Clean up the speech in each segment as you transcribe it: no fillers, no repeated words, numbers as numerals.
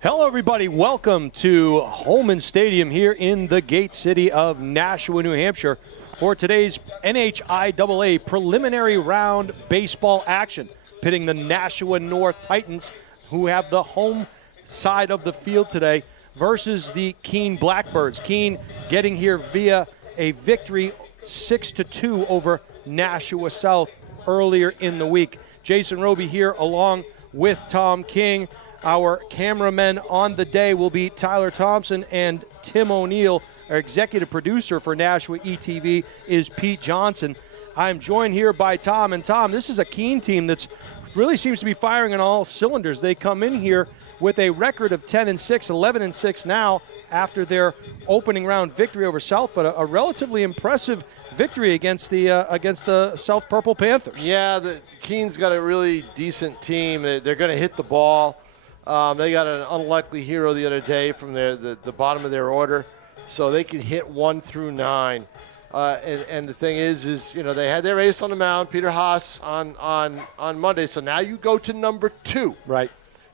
Hello, everybody. Welcome to Holman Stadium here in the Gate City of Nashua, New Hampshire for today's NHIAA preliminary round baseball action, pitting the Nashua North Titans, who have the home side of the field today, versus the Keene Blackbirds. Keene getting here via a victory 6-2 over Nashua South earlier in the week. Jason Roby here along with Tom King. Our cameramen on the day will be Tyler Thompson and Tim O'Neill. Our executive producer for Nashua ETV is Pete Johnson. I'm joined here by Tom. And Tom, this is a Keene team that's really seems to be firing on all cylinders. They come in here with a record of 10-6, 11-6 now after their opening round victory over South, but a relatively impressive victory against the South Purple Panthers. Yeah, Keene's got a really decent team. They're going to hit the ball. They got an unlikely hero the other day from the bottom of their order, so they can hit 1 through 9. And the thing is they had their ace on the mound, Peter Haas, on Monday. So now you go to number 2, right?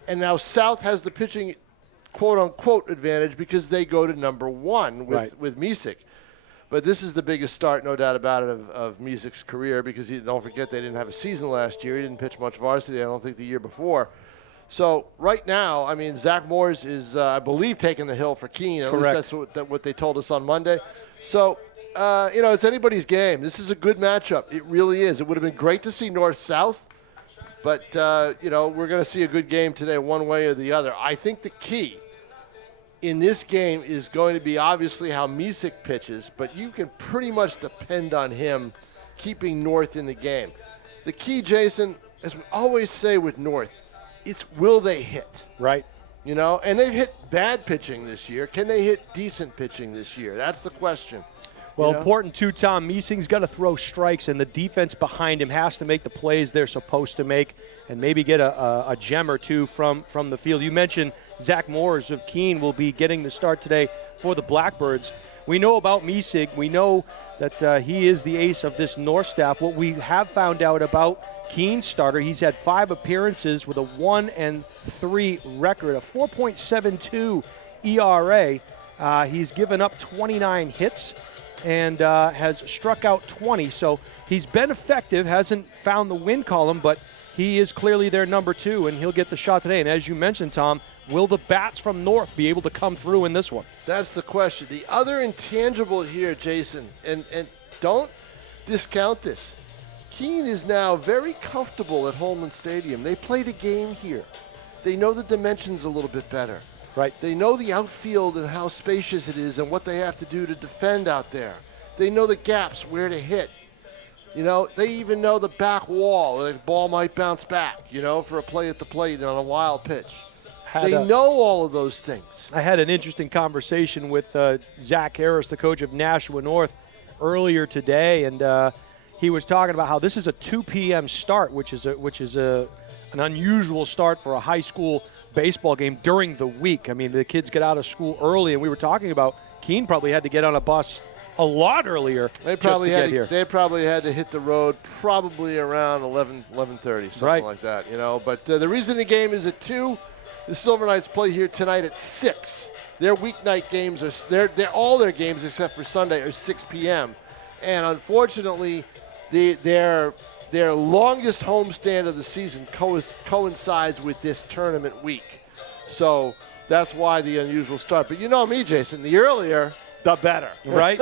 And now South has the pitching, quote unquote, advantage because they go to number 1 with Misek. But this is the biggest start, no doubt about it, of Misek's career because don't forget they didn't have a season last year. He didn't pitch much varsity, I don't think, the year before. So right now, I mean, Zach Moores is, I believe, taking the hill for Keene. At Correct. least that's what they told us on Monday. So, it's anybody's game. This is a good matchup. It really is. It would have been great to see North-South, but, we're going to see a good game today one way or the other. I think the key in this game is going to be obviously how Misek pitches, but you can pretty much depend on him keeping North in the game. The key, Jason, as we always say with North, it's will they hit, right? And they've hit bad pitching this year. Can they hit decent pitching this year? That's the question. Well, important too, Tom. Meesing's got to throw strikes, and the defense behind him has to make the plays they're supposed to make, and maybe get a gem or two from the field. You mentioned Zach Moores of Keene will be getting the start today for the Blackbirds. We know about Misek. We know that he is the ace of this North staff. What we have found out about Keene's starter, he's had 5 appearances with a 1-3 record, a 4.72 ERA. He's given up 29 hits and has struck out 20. So he's been effective, hasn't found the win column, but he is clearly their number 2, and he'll get the shot today. And as you mentioned, Tom, will the bats from North be able to come through in this one? That's the question. The other intangible here, Jason, and don't discount this. Keene is now very comfortable at Holman Stadium. They played a game here. They know the dimensions a little bit better. Right. They know the outfield and how spacious it is and what they have to do to defend out there. They know the gaps, where to hit. They even know the back wall. The ball might bounce back, for a play at the plate on a wild pitch. They know all of those things. I had an interesting conversation with Zach Harris, the coach of Nashua North, earlier today, and he was talking about how this is a 2 p.m. start, which is an unusual start for a high school baseball game during the week. I mean, the kids get out of school early, and we were talking about Keene probably had to get on a bus a lot earlier. They probably just to get here. They probably had to hit the road probably around 11:30, something like that. But the reason the game is at 2. The Silver Knights play here tonight at 6. Their weeknight games are all their games except for Sunday are 6 p.m. And unfortunately, their longest homestand of the season coincides with this tournament week. So that's why the unusual start. But you know me, Jason, the earlier, the better. Right,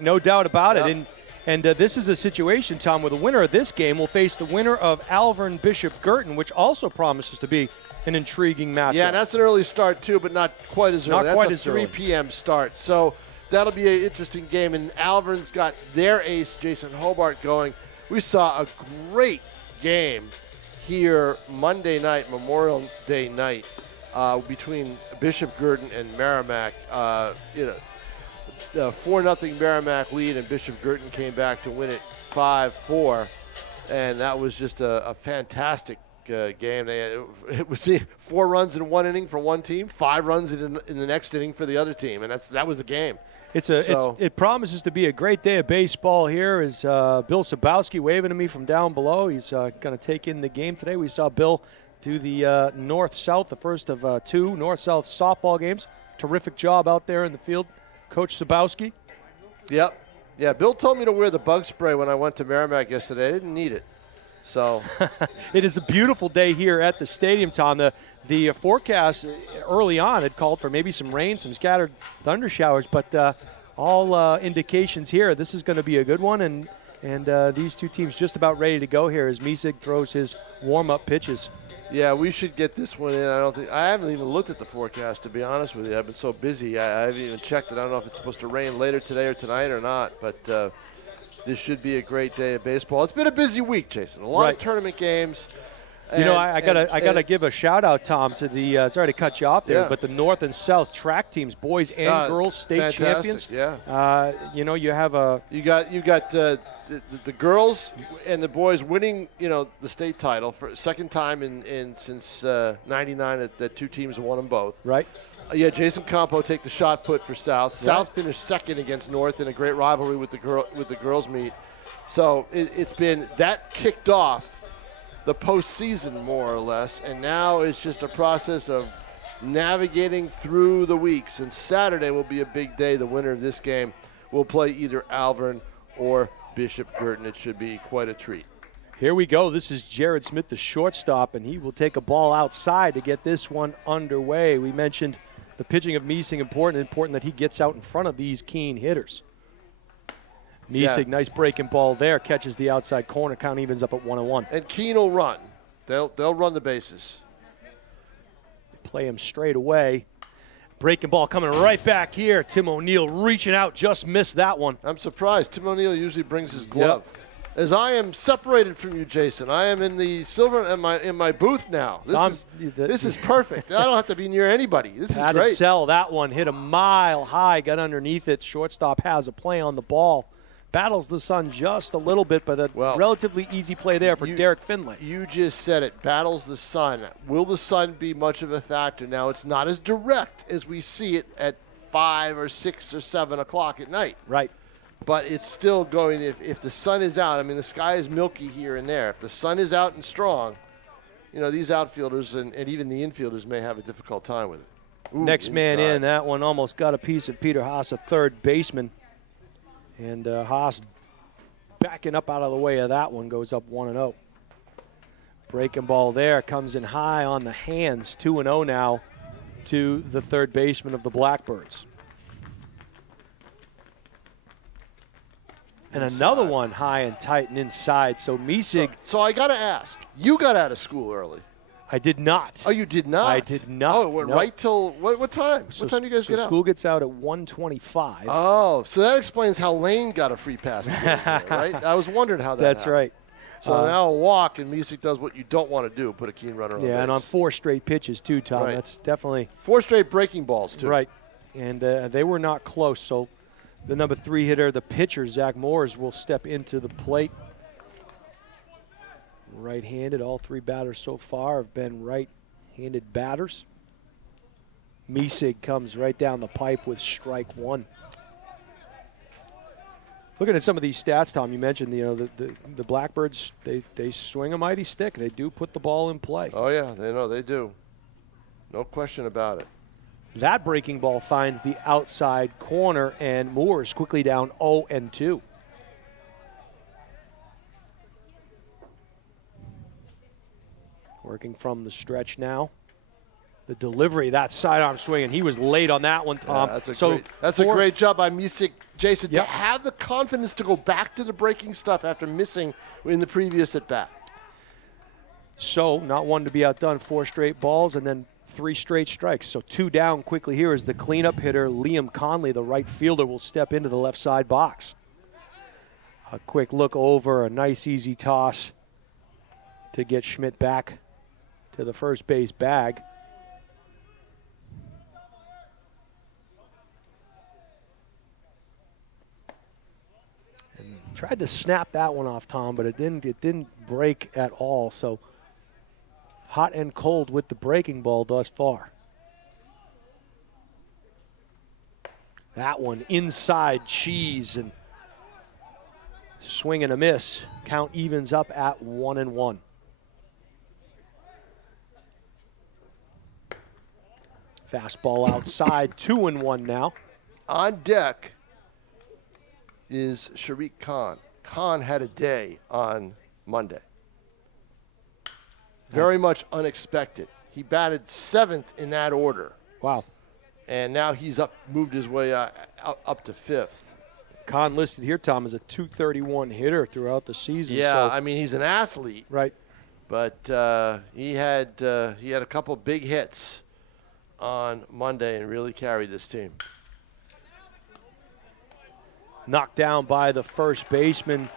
no doubt about it. And this is a situation, Tom, where the winner of this game will face the winner of Alvern Bishop Girton, which also promises to be an intriguing matchup. Yeah, that's an early start too, but not quite as early. That's a 3 p.m. start. So that'll be an interesting game. And Alvern's got their ace, Jason Hobart, going. We saw a great game here Monday night, Memorial Day night, between Bishop Girton and Merrimack. 4-0 Merrimack lead, and Bishop Girton came back to win it 5-4. And that was just a fantastic game. It was 4 runs in 1 inning for one team, 5 runs in the next inning for the other team, and that was the game. It promises to be a great day of baseball here. Is Bill Sabowski waving to me from down below? He's going to take in the game today. We saw Bill to the North-South, the first of 2 North-South softball games. Terrific job out there in the field, Coach Sabowski. Yep. Yeah, Bill told me to wear the bug spray when I went to Merrimack yesterday. I didn't need it. So it is a beautiful day here at the stadium, Tom. The forecast early on had called for maybe some rain, some scattered thunder showers, but all indications here, this is going to be a good one, and these two teams just about ready to go here as Misig throws his warm-up pitches. Yeah, we should get this one in. I haven't even looked at the forecast, to be honest with you. I've been so busy. I haven't even checked it. I don't know if it's supposed to rain later today or tonight or not, but this should be a great day of baseball. It's been a busy week, Jason. A lot of tournament games. You know, I gotta give a shout out, Tom, to the sorry to cut you off there, but the North and South track teams, boys and girls, state champions. Yeah. You know, you have a you got the girls and the boys winning, the state title for second time since '99 that 2 teams won them both. Right. Yeah, Jason Campo take the shot put for South. South finished second against North in a great rivalry with the girls meet. So it's been that kicked off the postseason more or less, and now it's just a process of navigating through the weeks. And Saturday will be a big day. The winner of this game will play either Alvern or Bishop Girton. It should be quite a treat. Here we go. This is Jared Smith, the shortstop, and he will take a ball outside to get this one underway. We mentioned the pitching of Misig important that he gets out in front of these Keene hitters. Misig, nice breaking ball there, catches the outside corner. Count evens up at 1-1. And Keene will run. They'll run the bases. Play him straight away. Breaking ball coming right back here. Tim O'Neill reaching out, just missed that one. I'm surprised. Tim O'Neill usually brings his glove. Yep. As I am separated from you, Jason, I am in the silver in my booth now. This is perfect. I don't have to be near anybody. This is great. Sell that one, hit a mile high, got underneath it. Shortstop has a play on the ball. Battles the sun just a little bit, but a relatively easy play there for Derek Finlay. You just said it, battles the sun. Will the sun be much of a factor? Now, it's not as direct as we see it at 5 or 6 or 7 o'clock at night. Right. But it's still going, if the sun is out, I mean, the sky is milky here and there. If the sun is out and strong, these outfielders and even the infielders may have a difficult time with it. Ooh, next man in, that one almost got a piece of Peter Haas, a third baseman. And Haas backing up out of the way of that one, goes up 1-0. Breaking ball there, comes in high on the hands, 2-0 now to the third baseman of the Blackbirds. And another one high and tight and inside. So Misig. So I got to ask, you got out of school early. I did not. Oh, you did not? I did not. Oh, it went right till, what time? What time do you guys get out? School gets out at 1:25. Oh, so that explains how Lane got a free pass to get here, right? I was wondering how that That's happened. right. So now a walk, and Misig does what you don't want to do, put a Keene runner on base. Yeah, and on 4 straight pitches, too, Tom. Right. That's definitely. 4 straight breaking balls, too. Right. And they were not close, so the number 3 hitter, the pitcher, Zach Moores, will step into the plate. Right-handed. All 3 batters so far have been right-handed batters. Misig comes right down the pipe with strike 1. Looking at some of these stats, Tom, you mentioned the Blackbirds, they swing a mighty stick. They do put the ball in play. Oh, yeah, they do. No question about it. That breaking ball finds the outside corner, and Moores quickly down 0-2. Working from the stretch now. The delivery, that sidearm swing, and he was late on that one, Tom. Yeah, that's a great job by Misig, Jason, to have the confidence to go back to the breaking stuff after missing in the previous at-bat. So, not one to be outdone, 4 straight balls, and then 3 straight strikes. So 2 down quickly here as the cleanup hitter, Liam Conley, the right fielder, will step into the left side box. A quick look over, a nice easy toss to get Schmidt back to the first base bag. And tried to snap that one off, Tom, but it didn't break at all. So hot and cold with the breaking ball thus far. That one inside Cheese, and swing and a miss. Count evens up at 1-1. Fastball outside, 2-1 now. On deck is Sharik Khan. Khan had a day on Monday. Very much unexpected. He batted 7th in that order. Wow. And now he's moved his way up to 5th. Khan listed here, Tom, as a .231 hitter throughout the season. Yeah, so. I mean, he's an athlete. Right. But he had a couple big hits on Monday and really carried this team. Knocked down by the first baseman.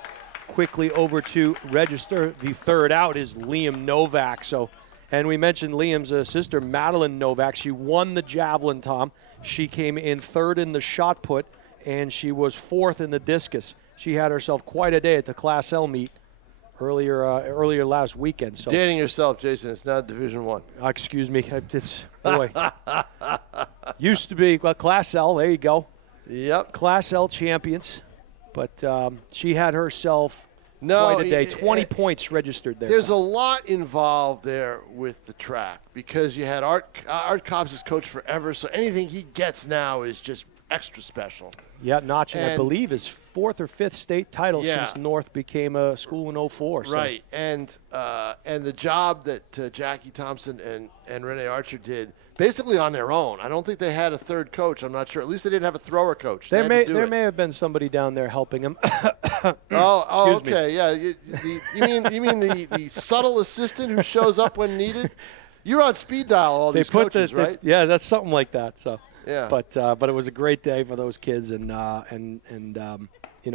Quickly over to register the third out is Liam Novak. And we mentioned Liam's sister, Madeline Novak. She won the javelin, Tom. She came in 3rd in the shot put, and she was 4th in the discus. She had herself quite a day at the Class L meet earlier last weekend. So dating yourself, Jason. It's not Division I. Excuse me. It's boy. Used to be Class L. There you go. Yep. Class L champions. But she had herself quite a day. 20 points registered there. There's a lot involved there with the track because you had Art Cobbs has coached forever, so anything he gets now is just extra special. Yeah, notching, I believe, his 4th or 5th state title since North became a school in 04. So. Right, and the job that Jackie Thompson and Renee Archer did, basically on their own. I don't think they had a third coach. I'm not sure. At least they didn't have a thrower coach. There may have been somebody down there helping him. Okay, yeah. You mean the subtle assistant who shows up when needed? You're on speed dial. All these coaches, right? Yeah, that's something like that. So. Yeah. But it was a great day for those kids, and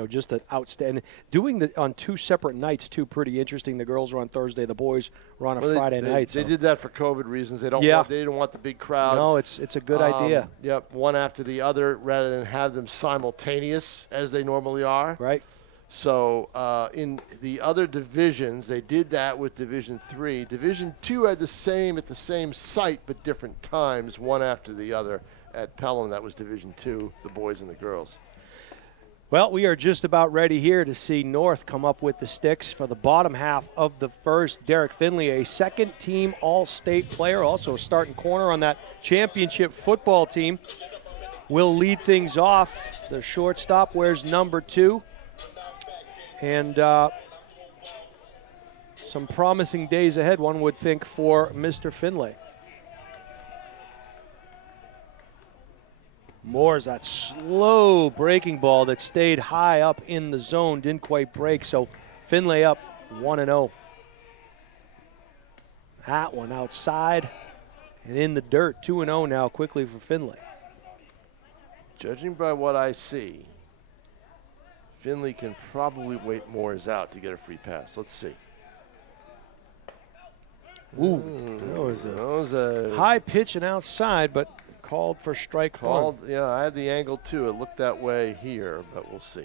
just an outstanding. Doing it on 2 separate nights too, pretty interesting. The girls were on Thursday, the boys were on a Friday night. They did that for COVID reasons. They didn't want the big crowd. No, it's a good idea. Yep, one after the other, rather than have them simultaneous as they normally are. Right. So in the other divisions, they did that with Division III. Division II had the same site but different times, one after the other. At Pelham, that was Division II, the boys and the girls. Well, we are just about ready here to see North come up with the sticks for the bottom half of the first. Derek Finley, a second-team All-State player, also a starting corner on that championship football team, will lead things off. The shortstop wears number 2. And some promising days ahead, one would think, for Mr. Finlay. Moore's that slow breaking ball that stayed high up in the zone, didn't quite break, so Finlay up 1-0. That one outside and in the dirt, 2-0 now quickly for Finlay. Judging by what I see, Finley can probably wait Moore's out to get a free pass. Let's see. Ooh, that was a high pitch and outside, but called for strike one. Yeah, I had the angle too. It looked that way here, but we'll see.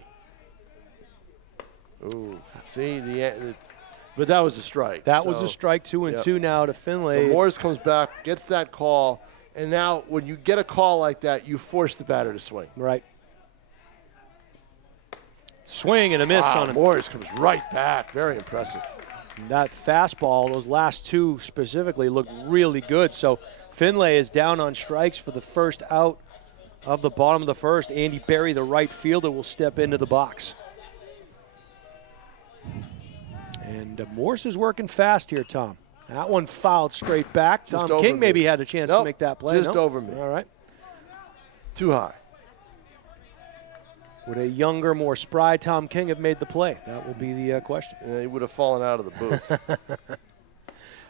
Ooh, see but that was a strike. That was a strike. 2-2 now to Finlay. So Morris comes back, gets that call, and now when you get a call like that, you force the batter to swing. Right. Swing and a miss on him. Morris comes right back. Very impressive. That fastball, those last 2 specifically, looked really good. So Finlay is down on strikes for the first out of the bottom of the first. Andy Berry, the right fielder, will step into the box. And Morse is working fast here, Tom. That one fouled straight back. Just Tom King maybe had a chance to make that play. Just over me. All right. Too high. Would a younger, more spry Tom King have made the play? That will be the question. Yeah, he would have fallen out of the booth.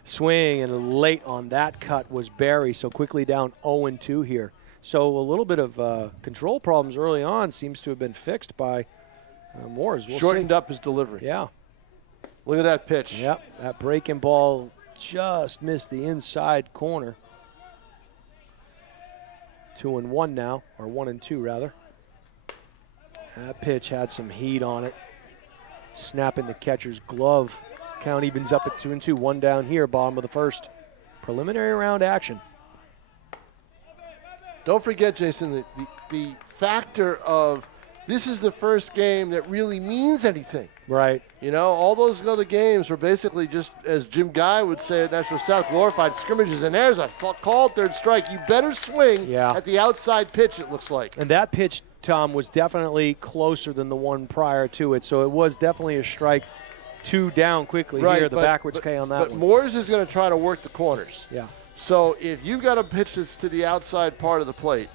Swing, and late on that cut was Barry, so quickly down 0-2 here. So a little bit of control problems early on seems to have been fixed by Moores. We'll Shortened up his delivery. Yeah. Look at that pitch. Yep, that breaking ball just missed the inside corner. 2-1 now, or 1-2 rather. That pitch had some heat on it. Snapping the catcher's glove. Count evens up at 2-2. One down here, bottom of the first. Preliminary round action. Don't forget, Jason, the factor of this is the first game that really means anything. Right. You know, all those other games were basically just, as Jim Guy would say at Nashua South, glorified scrimmages. And there's a called third strike. You better swing at the outside pitch, it looks like. And that pitch, Tom, was definitely closer than the one prior to it. So it was definitely a strike. 2 down quickly here, the backwards K on that one. But Moores is going to try to work the corners. Yeah. So if you've got a pitch that's to the outside part of the plate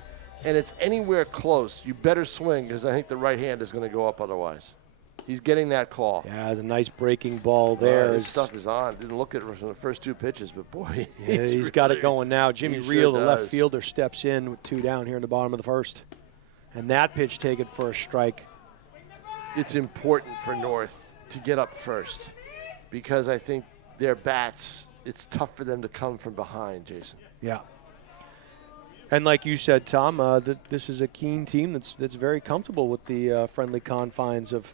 and it's anywhere close, you better swing because I think the right hand is going to go up otherwise. He's getting that call. Yeah, the nice breaking ball there. His stuff is on. Didn't look at it from the first 2 pitches, but boy. Yeah, he's got it going now. Jimmy Reel, the left fielder, steps in with 2 down here in the bottom of the first. And that pitch taken for a strike. It's important for North to get up first because I think their bats, it's tough for them to come from behind, Jason. Yeah. And like you said, Tom, this is a Keene team that's very comfortable with the friendly confines of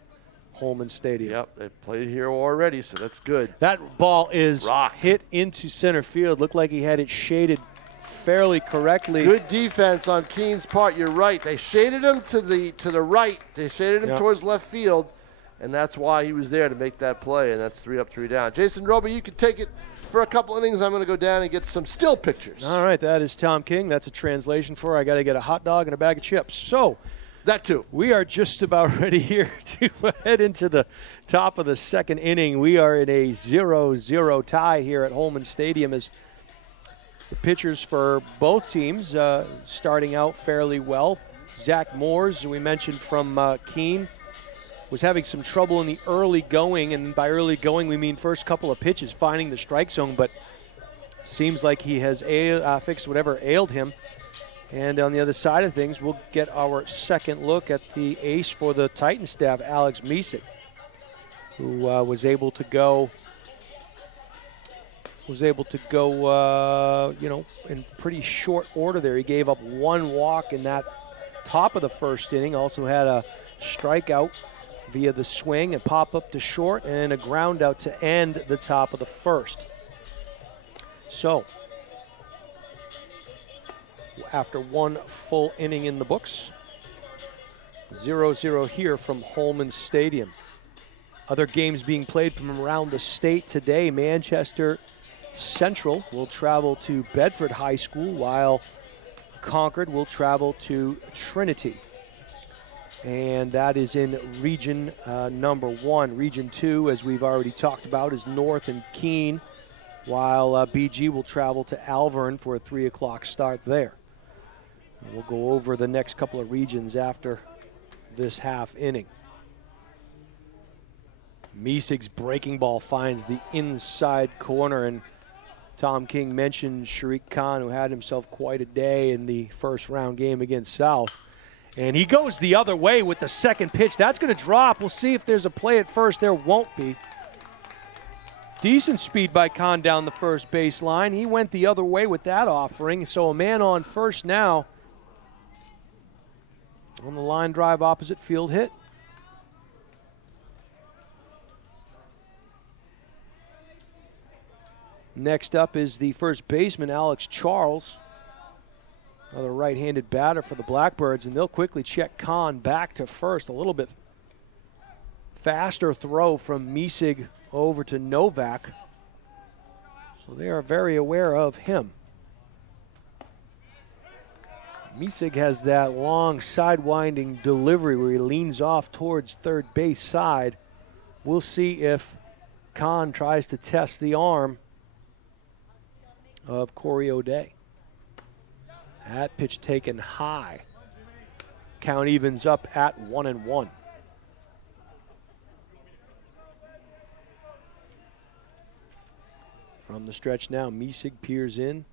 Holman Stadium. Yep, they've played here already, so that's good. That ball is rocked. Hit into center field. Looked like he had it shaded fairly correctly. Good defense on Keene's part. You're right. They shaded him to the right. They shaded him towards left field, and that's why he was there to make that play, and that's 3 up, 3 down. Jason Roby, you can take it for a couple innings. I'm going to go down and get some still pictures. All right, that is Tom King. That's a translation for I got to get a hot dog and a bag of chips. So that too. We are just about ready here to head into the top of the second inning. We are in a 0-0 tie here at Holman Stadium as the pitchers for both teams starting out fairly well. Zach Moores, we mentioned from Keene, was having some trouble in the early going, and by early going we mean first couple of pitches, finding the strike zone, but seems like he has fixed whatever ailed him. And on the other side of things, we'll get our second look at the ace for the Titan staff, Alex Misick, who was able to go, in pretty short order there. He gave up 1 walk in that top of the first inning. Also had a strikeout via the swing and pop up to short and a ground out to end the top of the first. So, after 1 full inning in the books, 0-0 here from Holman Stadium. Other games being played from around the state today. Manchester Central will travel to Bedford High School, while Concord will travel to Trinity. And that is in Region number 1. Region 2, as we've already talked about, is North and Keene, while BG will travel to Alvern for a 3 o'clock start there. And we'll go over the next couple of regions after this half inning. Misick's breaking ball finds the inside corner, and Tom King mentioned Sharik Khan, who had himself quite a day in the first round game against South. And he goes the other way with the second pitch. That's going to drop. We'll see if there's a play at first. There won't be. Decent speed by Khan down the first baseline. He went the other way with that offering. So a man on first now on the line drive opposite field hit. Next up is the first baseman, Alex Charles. Another right-handed batter for the Blackbirds, and they'll quickly check Khan back to first. A little bit faster throw from Misick over to Novak. So they are very aware of him. Misick has that long sidewinding delivery where he leans off towards third base side. We'll see if Khan tries to test the arm of Corey O'Day. That pitch taken high. Count evens up at 1-1. From the stretch now, Misick peers in,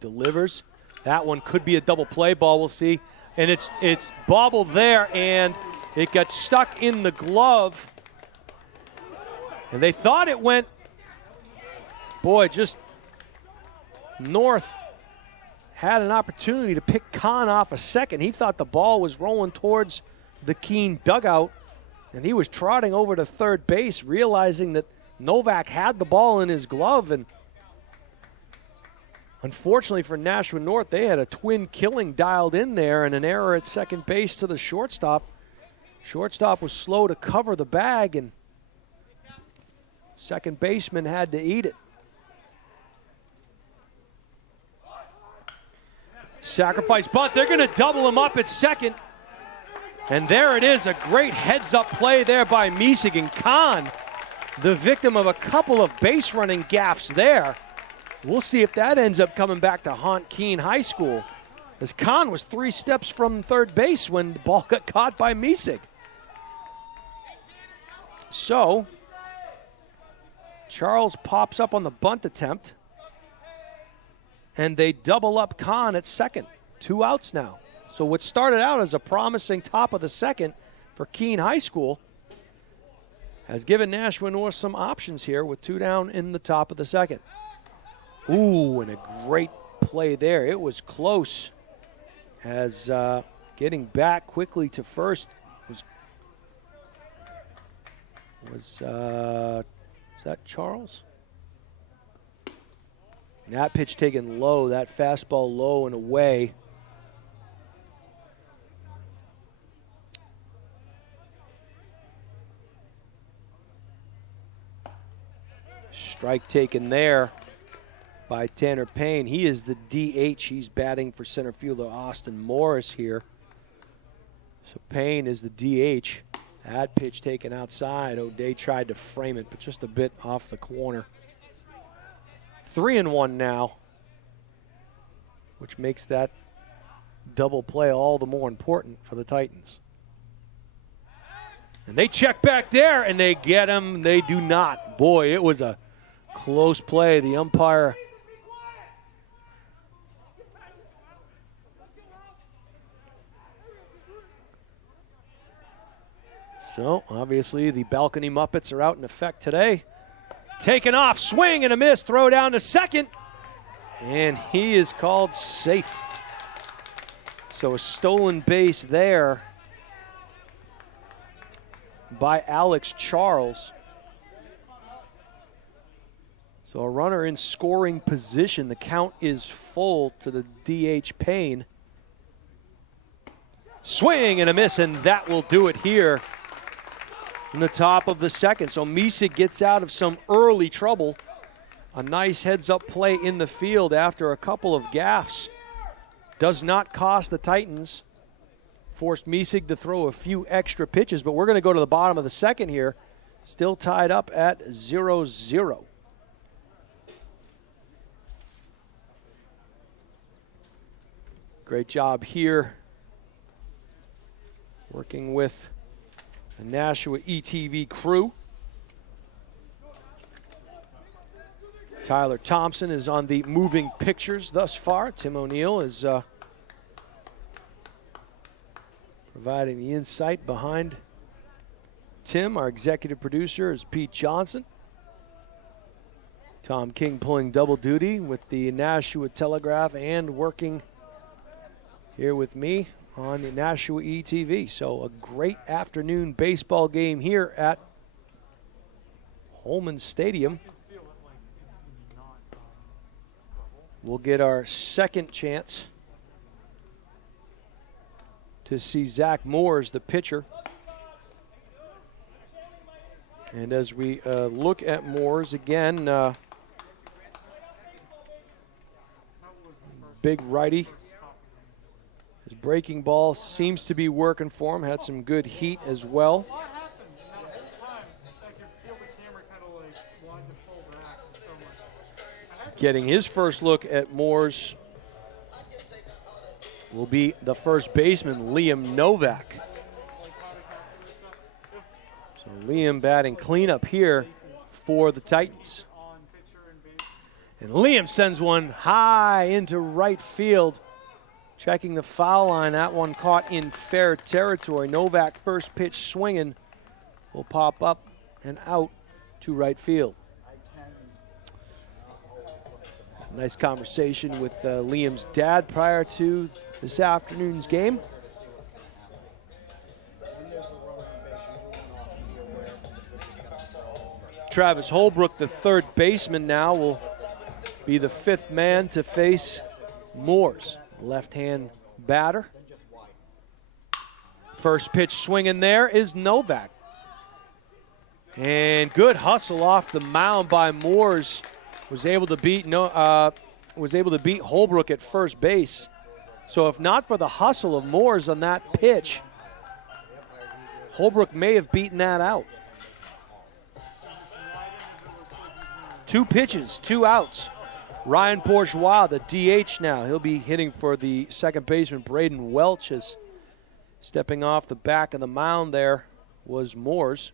delivers. That one could be a double play ball, we'll see. And it's bobbled there, and it got stuck in the glove. And they thought it went, just North had an opportunity to pick Khan off a second. He thought the ball was rolling towards the Keene dugout, and he was trotting over to third base, realizing that Novak had the ball in his glove. And unfortunately for Nashua North, they had a twin killing dialed in there and an error at second base to the shortstop. Shortstop was slow to cover the bag, and second baseman had to eat it. Sacrifice bunt. They're going to double him up at second. And there it is, a great heads-up play there by Misig, and Kahn, the victim of a couple of base-running gaffes there. We'll see if that ends up coming back to haunt Keene High School, as Kahn was 3 steps from third base when the ball got caught by Misig. So, Charles pops up on the bunt attempt, and they double up Kahn at second. 2 outs now. So what started out as a promising top of the second for Keene High School has given Nashua North some options here with 2 down in the top of the second. Ooh, and a great play there. It was close, as getting back quickly to first was that Charles? That pitch taken low, that fastball low and away. Strike taken there by Tanner Payne. He is the DH. He's batting for center fielder Austin Morris here. So Payne is the DH. That pitch taken outside. O'Day tried to frame it, but just a bit off the corner. 3-1 now, which makes that double play all the more important for the Titans. And they check back there, and they get him. They do not. Boy, it was a close play. The umpire so obviously the balcony Muppets are out in effect today. Taken off, swing and a miss, throw down to second, and he is called safe. So a stolen base there by Alex Charles. So a runner in scoring position. The count is full to the DH Payne. Swing and a miss, and that will do it here in the top of the second. So Misig gets out of some early trouble. A nice heads-up play in the field after a couple of gaffes. Does not cost the Titans. Forced Misig to throw a few extra pitches, but we're going to go to the bottom of the second here. Still tied up at 0-0. Great job here working with the Nashua ETV crew. Tyler Thompson is on the moving pictures thus far. Tim O'Neill is providing the insight behind Tim. Our executive producer is Pete Johnson. Tom King pulling double duty with the Nashua Telegraph and working here with me on the Nashua ETV. So a great afternoon baseball game here at Holman Stadium. We'll get our second chance to see Zach Moores, the pitcher. And as we look at Moores again, big righty. His breaking ball seems to be working for him. Had some good heat as well. Getting his first look at Moores will be the first baseman, Liam Novak. So Liam batting cleanup here for the Titans. And Liam sends one high into right field. Checking the foul line, that one caught in fair territory. Novak first pitch swinging will pop up and out to right field. Nice conversation with Liam's dad prior to this afternoon's game. Travis Holbrook, the third baseman now, will be the fifth man to face Moores. Left-hand batter. First pitch swinging there is Novak. And good hustle off the mound by Moores. Was able to beat Holbrook at first base. So if not for the hustle of Moores on that pitch, Holbrook may have beaten that out. 2 pitches, 2 outs. Ryan Bourgeois, the DH now. He'll be hitting for the second baseman, Braden Welch. Is stepping off the back of the mound there was Moores.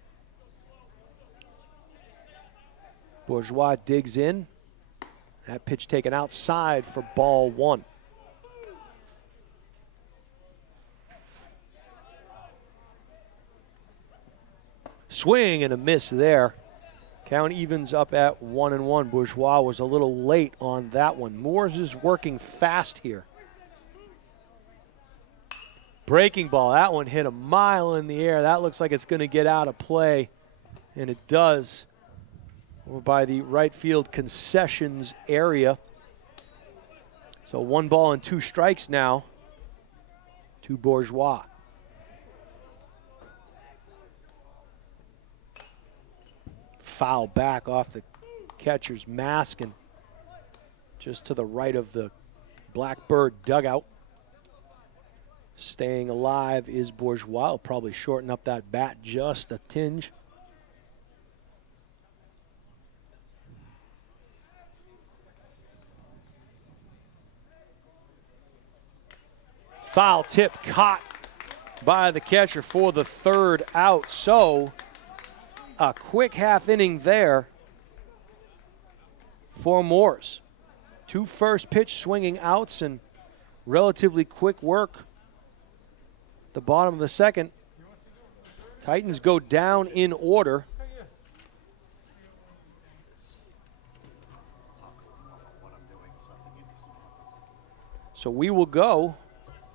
Bourgeois digs in. That pitch taken outside for ball 1. Swing and a miss there. Count evens up at 1-1. Bourgeois was a little late on that one. Moores is working fast here. Breaking ball. That one hit a mile in the air. That looks like it's going to get out of play, and it does. Over by the right field concessions area. So 1 ball and 2 strikes now to Bourgeois. Foul back off the catcher's mask and just to the right of the Blackbird dugout. Staying alive is Bourgeois. He'll probably shorten up that bat just a tinge. Foul tip caught by the catcher for the 3rd out. So a quick half inning there for Moores. 2 first pitch swinging outs and relatively quick work. The bottom of the 2nd. Titans go down in order. So we will go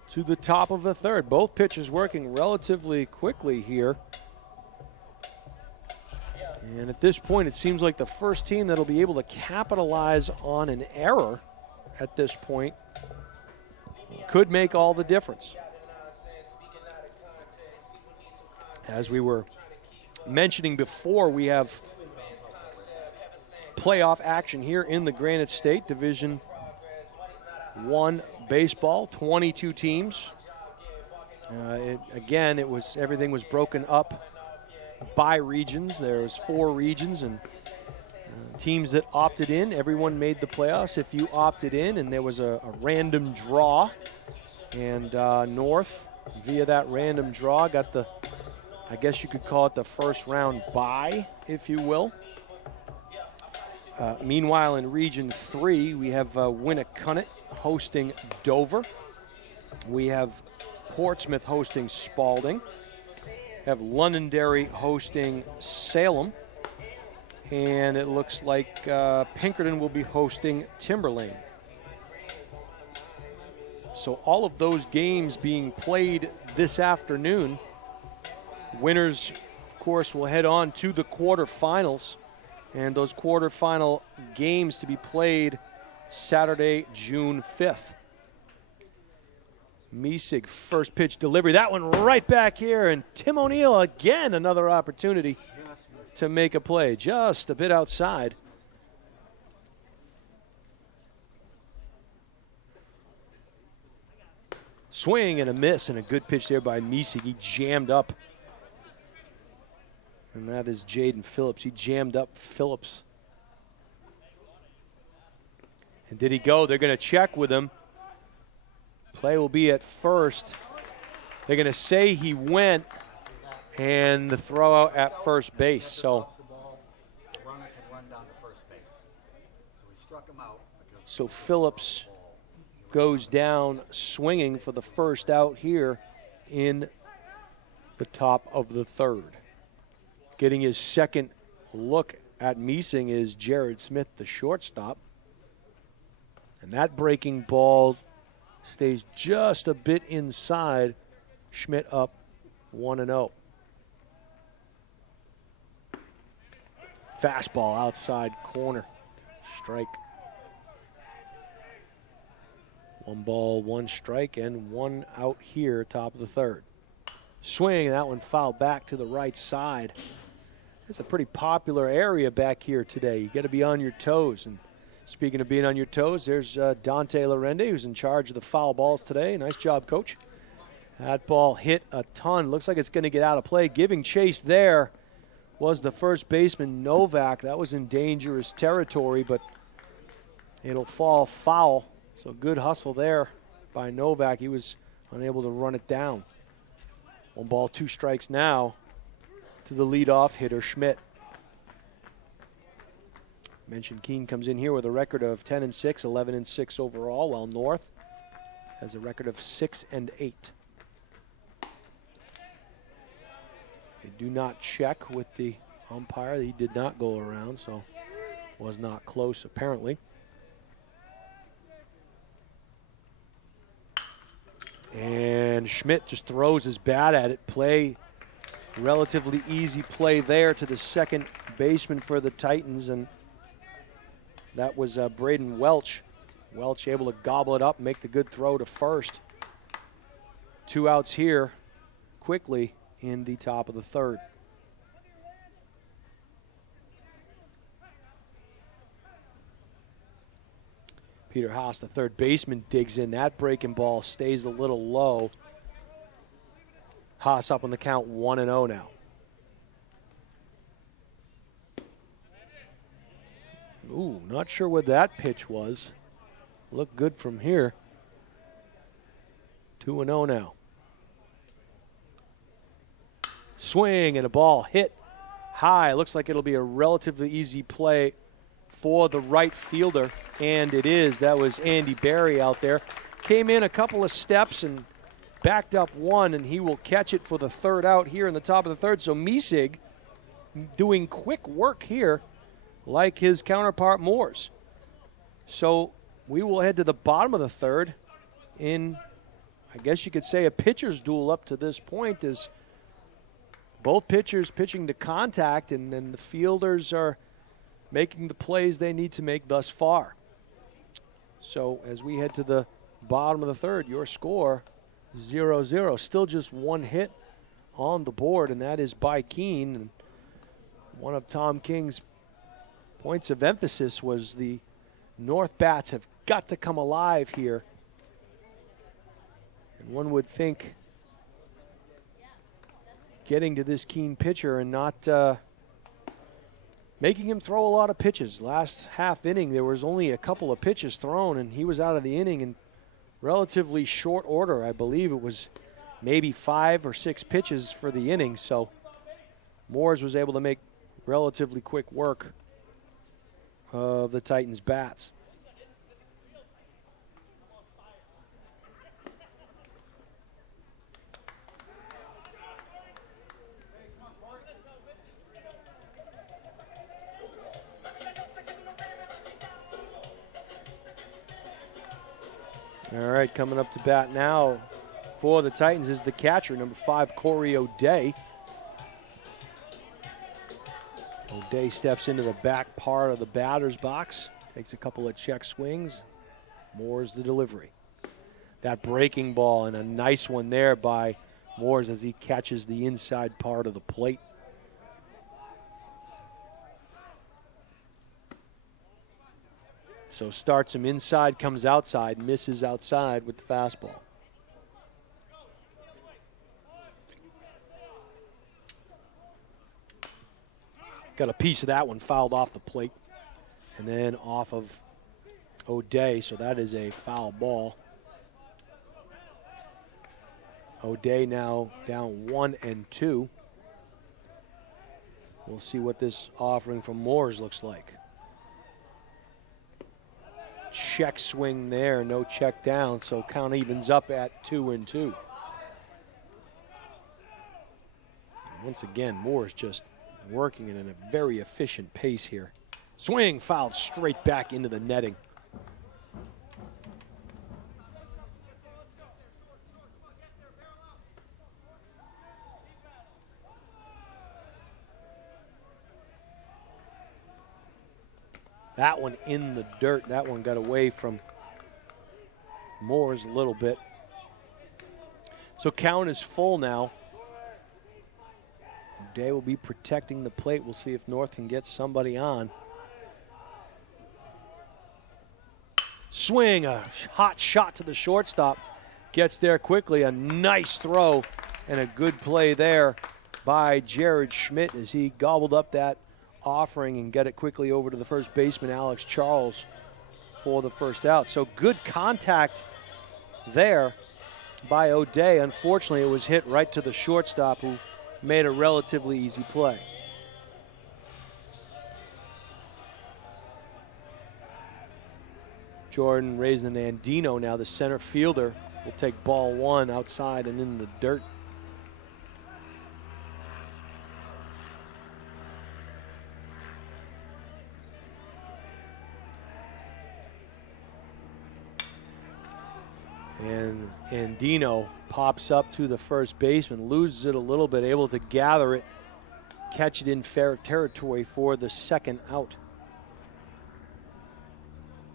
to the top of the 3rd. Both pitchers working relatively quickly here. And at this point, it seems like the first team that'll be able to capitalize on an error at this point could make all the difference. As we were mentioning before, we have playoff action here in the Granite State Division I baseball, 22 teams. Everything was broken up by regions. There's 4 regions and teams that opted in. Everyone made the playoffs if you opted in, and there was a random draw. And North, via that random draw, got the, I guess you could call it the first round bye, if you will. Meanwhile, in Region 3, we have Winnicunnet hosting Dover. We have Portsmouth hosting Spalding. We have Londonderry hosting Salem. And it looks like Pinkerton will be hosting Timberlane. So all of those games being played this afternoon. Winners, of course, will head on to the quarterfinals. And those quarterfinal games to be played Saturday, June 5th. Miesig, first pitch delivery. That one right back here. And Tim O'Neill, again, another opportunity to make a play. Just a bit outside. Swing and a miss, and a good pitch there by Miesig. He jammed up. And that is Jaden Phillips. He jammed up Phillips. And did he go? They're going to check with him. Play will be at first. They're going to say he went, and the throw out at first base. So Phillips goes down swinging for the first out here in the top of the 3rd. Getting his second look at Miesig is Jared Smith, the shortstop. And that breaking ball stays just a bit inside. Schmidt up 1-0. Fastball outside corner. Strike. 1 ball, 1 strike, and 1 out here, top of the 3rd. Swing, and that one fouled back to the right side. It's a pretty popular area back here today. You got to be on your toes. And speaking of being on your toes, there's Dante Lorende, who's in charge of the foul balls today. Nice job, Coach. That ball hit a ton. Looks like it's going to get out of play. Giving chase there was the first baseman, Novak. That was in dangerous territory, but it'll fall foul. So good hustle there by Novak. He was unable to run it down. 1 ball, 2 strikes now to the leadoff hitter, Schmidt. Mentioned Keene comes in here with a record of 10-6, 11-6 overall, while North has a record of 6-8. They do not check with the umpire. He did not go around, so was not close apparently. And Schmidt just throws his bat at it. Play, relatively easy play there to the second baseman for the Titans, and that was Braden Welch. Welch able to gobble it up and make the good throw to first. 2 outs here quickly in the top of the third. Peter Haas, the third baseman, digs in. That breaking ball stays a little low. Haas up on the count, 1-0 now. Ooh, not sure what that pitch was. Looked good from here. 2-0 now. Swing and a ball hit high. Looks like it'll be a relatively easy play for the right fielder, and it is. That was Andy Barry out there. Came in a couple of steps and backed up one, and he will catch it for the third out here in the top of the third. So Miesig doing quick work here like his counterpart Moores. So we will head to the bottom of the third in, I guess you could say, a pitcher's duel up to this point, as both pitchers pitching to contact, and then the fielders are making the plays they need to make thus far. So as we head to the bottom of the third, your score 0-0. Still just 1 hit on the board, and that is by Keene. And one of Tom King's points of emphasis was the North bats have got to come alive here. And one would think getting to this Keene pitcher and not making him throw a lot of pitches. Last half inning, there was only a couple of pitches thrown, and he was out of the inning in relatively short order. I believe it was maybe 5 or 6 pitches for the inning, so Moores was able to make relatively quick work of the Titans' bats. All right, coming up to bat now for the Titans is the catcher, number 5, Corey O'Day. O'Day steps into the back part of the batter's box, takes a couple of check swings. Moore's the delivery. That breaking ball, and a nice one there by Moores as he catches the inside part of the plate. So starts him inside, comes outside, misses outside with the fastball. Got a piece of that one fouled off the plate and then off of O'Day, so that is a foul ball. O'Day now down 1-2. We'll see what this offering from Moores looks like. Check swing there, no check down, so count evens up at 2-2. Once again, Moores just working in a very efficient pace here. Swing fouled straight back into the netting. That one in the dirt. That one got away from Moores a little bit. So count is full now. O'Day will be protecting the plate. We'll see if North can get somebody on. Swing, a hot shot to the shortstop. Gets there quickly. A nice throw and a good play there by Jared Schmidt as he gobbled up that offering and got it quickly over to the first baseman, Alex Charles, for the first out. So good contact there by O'Day. Unfortunately, it was hit right to the shortstop, who made a relatively easy play. Jordan Andino now, the center fielder, will take ball one outside and in the dirt. And Andino pops up to the first baseman, loses it a little bit, able to gather it, catch it in fair territory for the second out.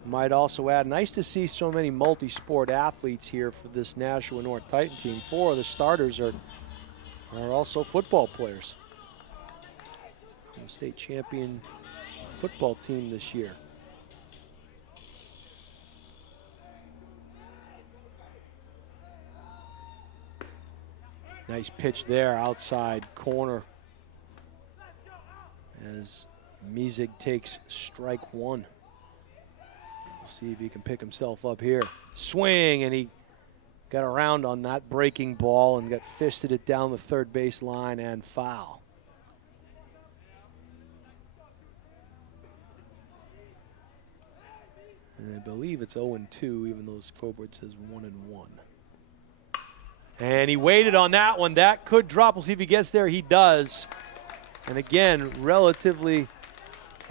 Might also add, nice to see so many multi-sport athletes here for this Nashua North Titan team. 4 of the starters are also football players. The state champion football team this year. Nice pitch there, outside corner, as Mizig takes strike one. We'll see if he can pick himself up here. Swing, and he got around on that breaking ball and fisted it down the third base line and foul. And I believe it's 0-2, even though the scoreboard says 1-1. And he waited on that one. That could drop. We'll see if he gets there. He does. And again,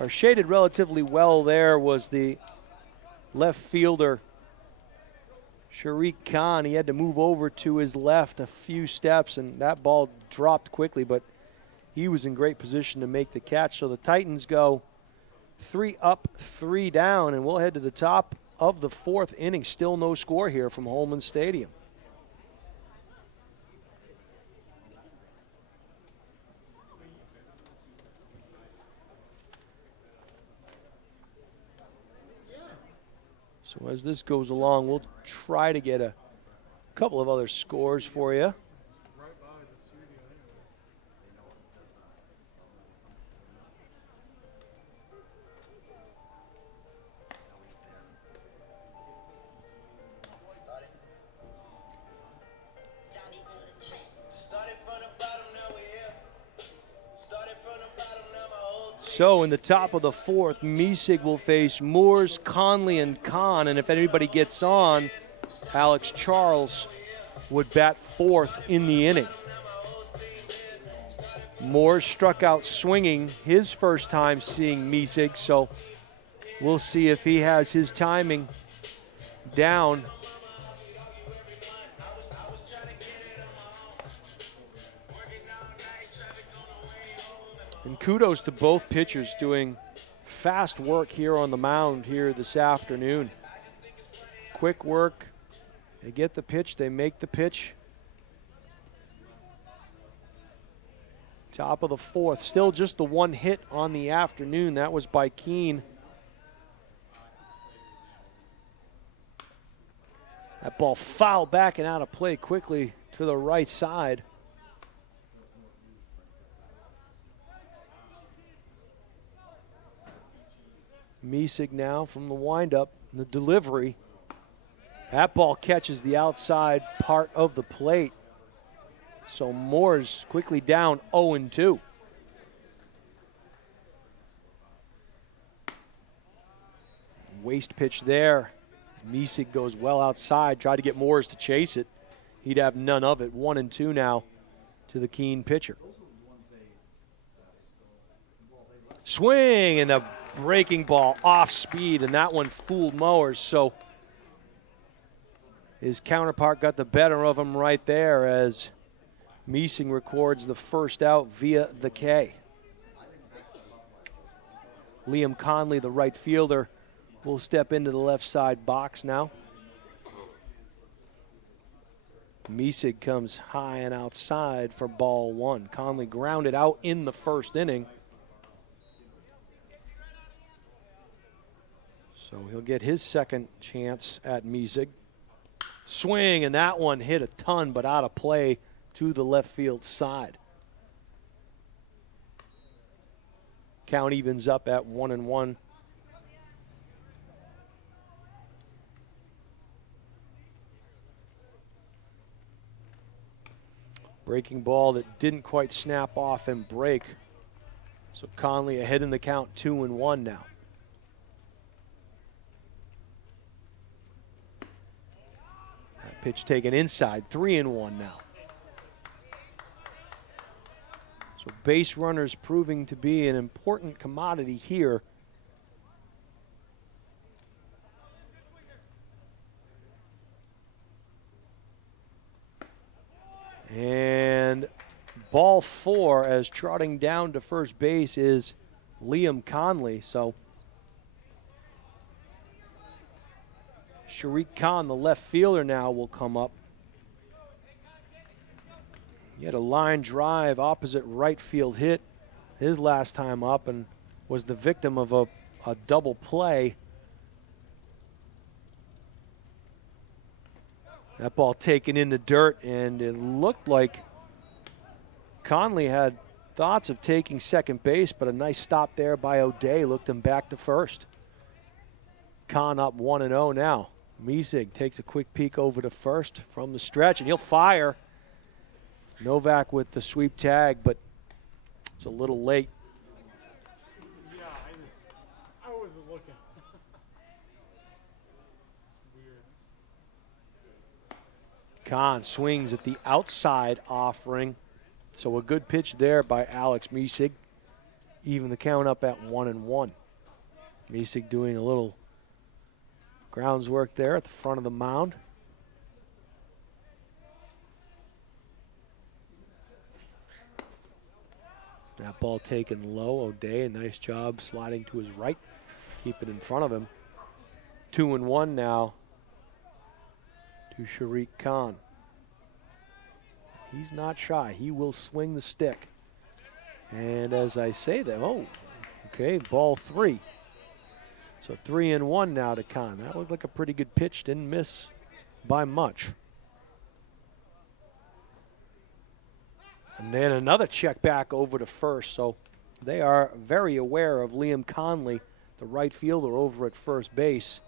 shaded relatively well there was the left fielder, Sharik Khan. He had to move over to his left a few steps, and that ball dropped quickly, but he was in great position to make the catch. So the Titans go 3 up, 3 down, and we'll head to the top of the 4th inning. Still no score here from Holman Stadium. So as this goes along, we'll try to get a couple of other scores for you. So in the top of the 4th, Misig will face Moores, Conley, and Kahn. And if anybody gets on, Alex Charles would bat 4th in the inning. Moores struck out swinging his first time seeing Misig, so we'll see if he has his timing down. And kudos to both pitchers doing fast work here on the mound here this afternoon. Quick work. They get the pitch, they make the pitch. Top of the 4th. Still just the one hit on the afternoon. That was by Keene. That ball fouled back and out of play quickly to the right side. Misig now from the windup, the delivery. That ball catches the outside part of the plate. So Moore's quickly down 0-2. Waste pitch there. Misig goes well outside, tried to get Moores to chase it. He'd have none of it. 1-2 now to the Keene pitcher. Swing, and the breaking ball off speed, and that one fooled Mowers. So his counterpart got the better of him right there as Miesing records the first out via the K. Liam Conley, the right fielder, will step into the left side box now. Mesig comes high and outside for ball one. Conley grounded out in the first inning. So he'll get his second chance at Mesig. Swing, and that one hit a ton, but out of play to the left field side. Count evens up at 1-1. Breaking ball that didn't quite snap off and break. So Conley ahead in the count, 2-1 now. That pitch taken inside, 3-1 now. So base runners proving to be an important commodity here. And ball four, as trotting down to first base is Liam Conley. So Sharik Khan, the left fielder, now will come up. He had a line drive opposite right field hit his last time up and was the victim of a double play. That ball taken in the dirt, and it looked like Conley had thoughts of taking second base, but a nice stop there by O'Day looked him back to first. Khan up 1-0 now. Mesig takes a quick peek over to first from the stretch, and he'll fire. Novak with the sweep tag, but it's a little late. Yeah, I wasn't looking. Khan swings at the outside offering. So a good pitch there by Alex Mesig. Even the count up at 1-1. Mesig doing a little grounds work there at the front of the mound. That ball taken low. O'Day, a nice job sliding to his right. Keep it in front of him. 2-1 now to Sharik Khan. He's not shy. He will swing the stick. And as I say that, okay, ball three. So 3-1 now to Khan. That looked like a pretty good pitch. Didn't miss by much. And then another check back over to first. So they are very aware of Liam Conley, the right fielder over at first base.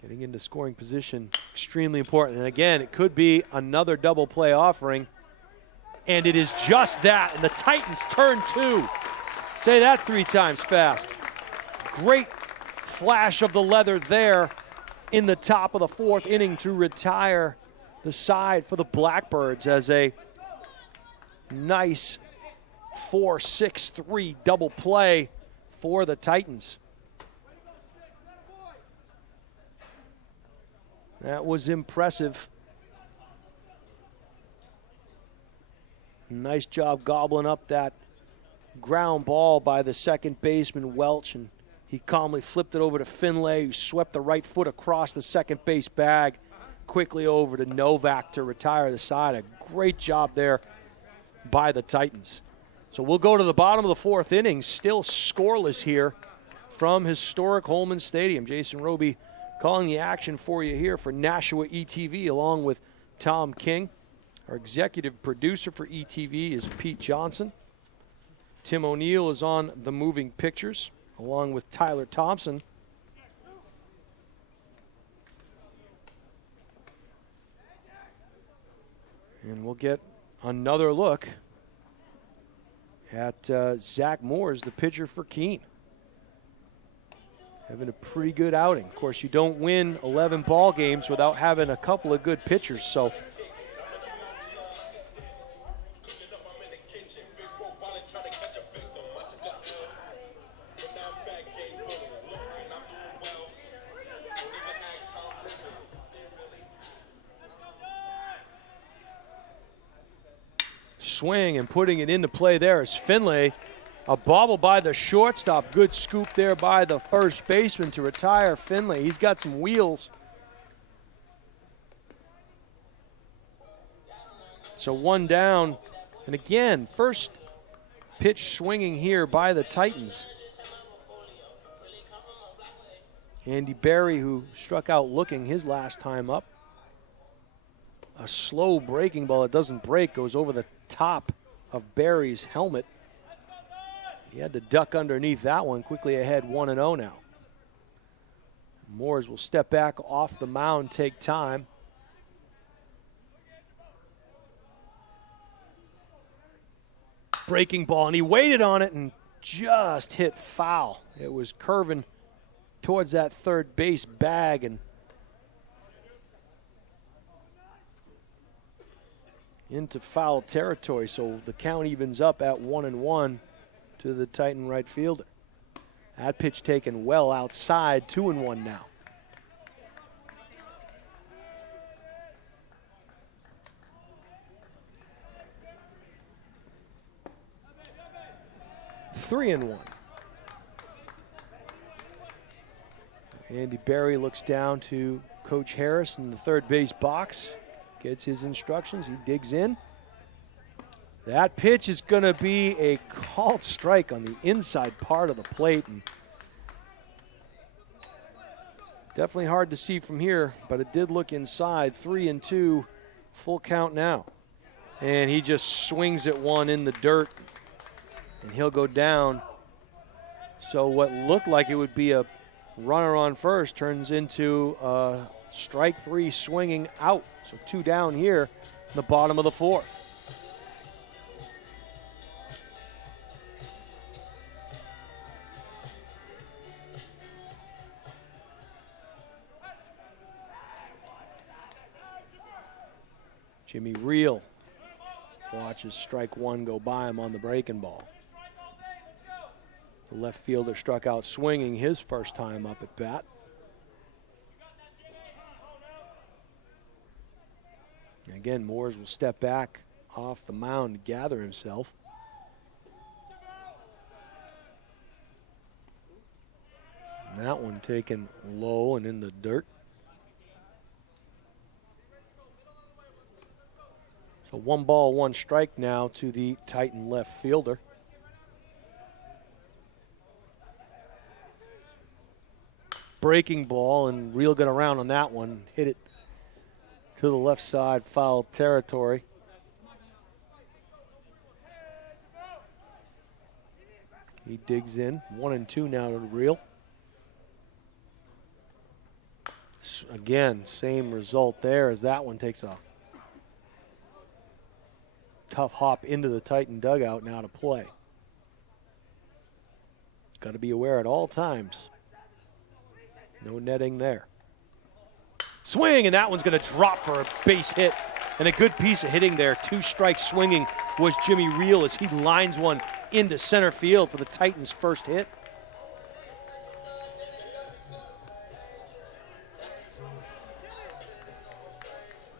Getting into scoring position, extremely important. And again, it could be another double play offering. And it is just that. And the Titans turn two. Say that 3 times fast. Great flash of the leather there in the top of the 4th inning to retire the side for the Blackbirds as a nice 4-6-3 double play for the Titans. That was impressive. Nice job gobbling up that ground ball by the second baseman, Welch, and he calmly flipped it over to Finlay, who swept the right foot across the second base bag, quickly over to Novak to retire the side. A great job there by the Titans. So we'll go to the bottom of the 4th inning, still scoreless here from historic Holman Stadium. Jason Roby calling the action for you here for Nashua ETV, along with Tom King. Our executive producer for ETV is Pete Johnson. Tim O'Neill is on the moving pictures, along with Tyler Thompson. And we'll get another look at Zach Moores, the pitcher for Keene. Having a pretty good outing. Of course, you don't win 11 ball games without having a couple of good pitchers, so swing and putting it into play there is Finlay. A bobble by the shortstop. Good scoop there by the first baseman to retire Finlay. He's got some wheels. So one down. And again, first pitch swinging here by the Titans. Andy Berry, who struck out looking his last time up. A slow breaking ball that doesn't break, goes over the top of Berry's helmet. He had to duck underneath that one, quickly ahead 1-0 now. Moores will step back off the mound, take time. Breaking ball, and he waited on it and just hit foul. It was curving towards that third base bag and into foul territory, so the count evens up at 1-1 to the Titan right fielder. That pitch taken well outside, 2-1 now. Three and 1. Andy Berry looks down to Coach Harris in the third base box. Gets his instructions. He digs in. That pitch is going to be a called strike on the inside part of the plate. And definitely hard to see from here, but it did look inside. 3-2, full count now. And he just swings at one in the dirt, and he'll go down. So what looked like it would be a runner on first turns into strike three swinging out. So two down here in the bottom of the fourth. Jimmy Reel watches strike one go by him on the breaking ball. The left fielder struck out swinging his first time up at bat. And again, Moores will step back off the mound to gather himself. And that one taken low and in the dirt. So 1 ball, 1 strike now to the Titan left fielder. Breaking ball, and Reel got around on that one. Hit it to the left side, foul territory. He digs in. 1-2 now to Reel. Again, same result there as that one takes a tough hop into the Titan dugout now to play. Got to be aware at all times. No netting there. Swing, and that one's going to drop for a base hit. And a good piece of hitting there. 2 strikes swinging was Jimmy Reel as he lines one into center field for the Titans' first hit.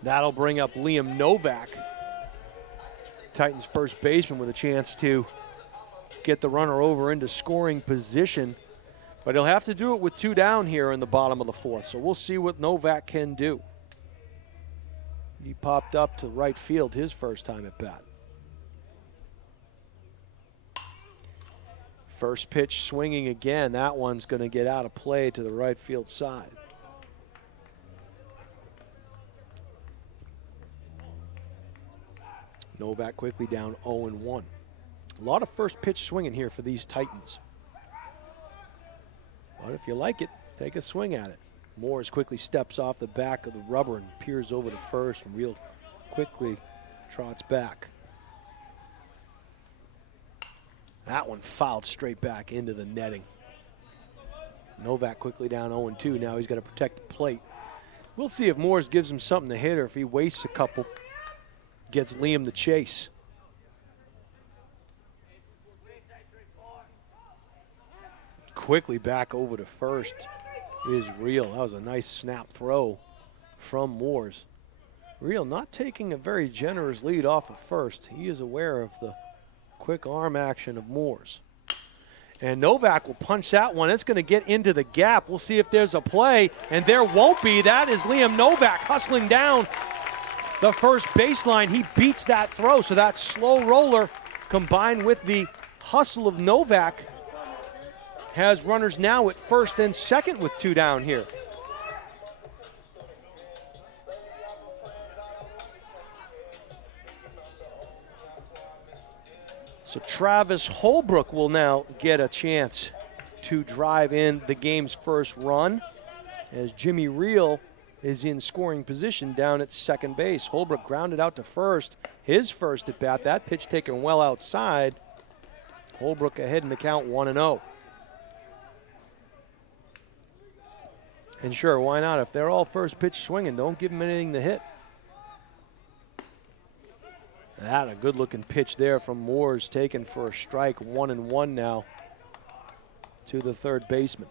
That'll bring up Liam Novak, Titans' first baseman, with a chance to get the runner over into scoring position. But he'll have to do it with 2 down here in the bottom of the fourth. So we'll see what Novak can do. He popped up to right field his first time at bat. First pitch swinging again. That one's going to get out of play to the right field side. Novak quickly down 0-1. A lot of first pitch swinging here for these Titans. But if you like it, take a swing at it. Moores quickly steps off the back of the rubber and peers over to first, and Reel quickly trots back. That one fouled straight back into the netting. Novak quickly down 0-2. Now he's got to protect the plate. We'll see if Moores gives him something to hit or if he wastes a couple, gets Liam the chase. Quickly back over to first is Reel. That was a nice snap throw from Moores. Reel not taking a very generous lead off of first. He is aware of the quick arm action of Moores. And Novak will punch that one. It's going to get into the gap. We'll see if there's a play, and there won't be. That is Liam Novak hustling down the first baseline. He beats that throw, so that slow roller combined with the hustle of Novak has runners now at first and second with 2 down here. So Travis Holbrook will now get a chance to drive in the game's first run as Jimmy Reel is in scoring position down at second base. Holbrook grounded out to first, his first at bat. That pitch taken well outside. Holbrook ahead in the count 1-0. And sure, why not? If they're all first pitch swinging, don't give them anything to hit. That a good looking pitch there from Moores, taken for a strike. 1-1 now to the third baseman.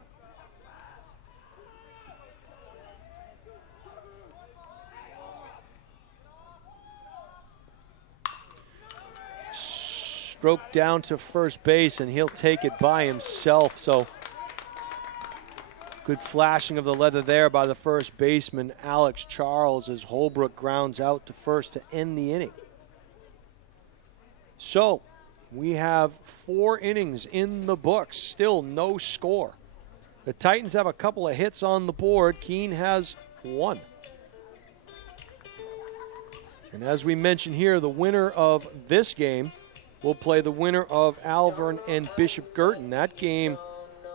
Stroke down to first base, and he'll take it by himself. So good flashing of the leather there by the first baseman, Alex Charles, as Holbrook grounds out to first to end the inning. So we have 4 innings in the books, still no score. The Titans have a couple of hits on the board. Keene has 1. And as we mentioned here, the winner of this game will play the winner of Alvern and Bishop Girton. That game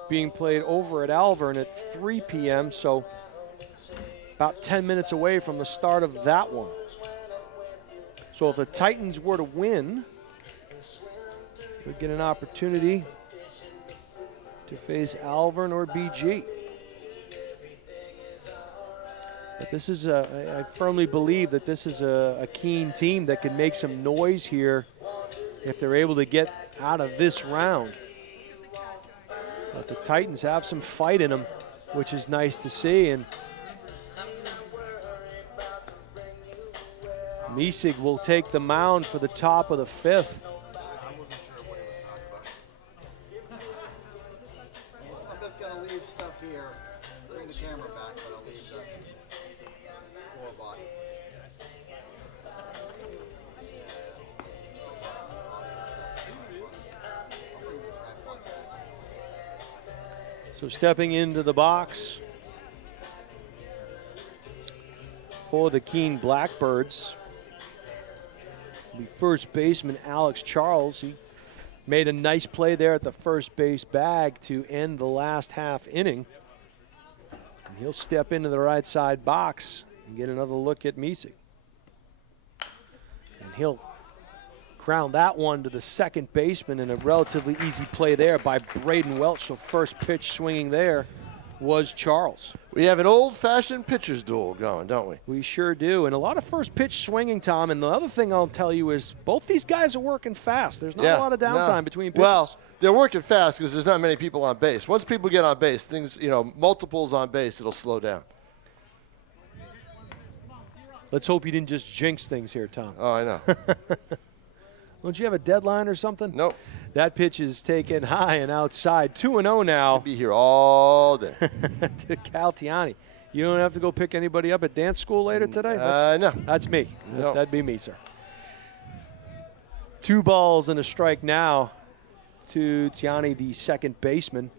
being played over at Alvern at 3 p.m., so about 10 minutes away from the start of that one. So if the Titans were to win, would get an opportunity to face Alvern or BG. But this is I firmly believe that this is a Keene team that can make some noise here if they're able to get out of this round. But the Titans have some fight in them, which is nice to see. And Miesig will take the mound for the top of the 5th. So stepping into the box for the Keene Blackbirds, the first baseman Alex Charles. He made a nice play there at the first base bag to end the last half inning. And he'll step into the right side box and get another look at Miesig. And he'll ground that one to the second baseman, in a relatively easy play there by Braden Welch. So first pitch swinging there was Charles. We have an old-fashioned pitcher's duel going, don't we? We sure do. And a lot of first pitch swinging, Tom. And the other thing I'll tell you is both these guys are working fast. There's not a lot of downtime between pitches. Well, they're working fast because there's not many people on base. Once people get on base, things, multiples on base, it'll slow down. Let's hope you didn't just jinx things here, Tom. Oh, I know. Don't you have a deadline or something? Nope. That pitch is taken high and outside. 2-0 now. I'll be here all day. To Cal Tiani. You don't have to go pick anybody up at dance school later today? No. That's me. No. That'd be me, sir. 2 balls and a strike now to Tiani, the second baseman.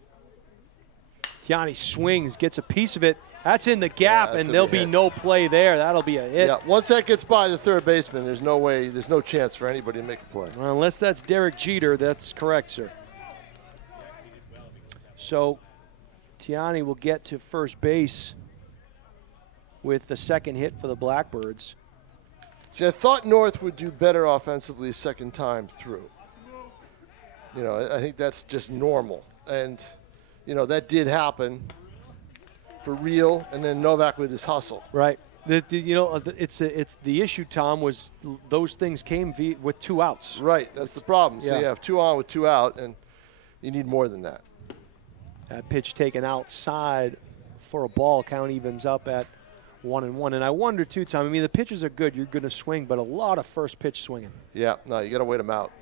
Tiani swings, gets a piece of it. That's in the gap, and there'll be no play there. That'll be a hit. Yeah, once that gets by the third baseman, there's no chance for anybody to make a play. Well, unless that's Derek Jeter, that's correct, sir. So Tiani will get to first base with the second hit for the Blackbirds. See, I thought North would do better offensively second time through. I think that's just normal. And, that did happen for Real, and then Novak with his hustle. Right. It's the issue, Tom, was those things came with 2 outs. Right. That's the problem. Yeah. So you have 2 on with 2 out, and you need more than that. That pitch taken outside for a ball. Count evens up at 1-1. And I wonder, too, Tom, the pitches are good. You're going to swing, but a lot of first pitch swinging. Yeah. No, you got to wait them out.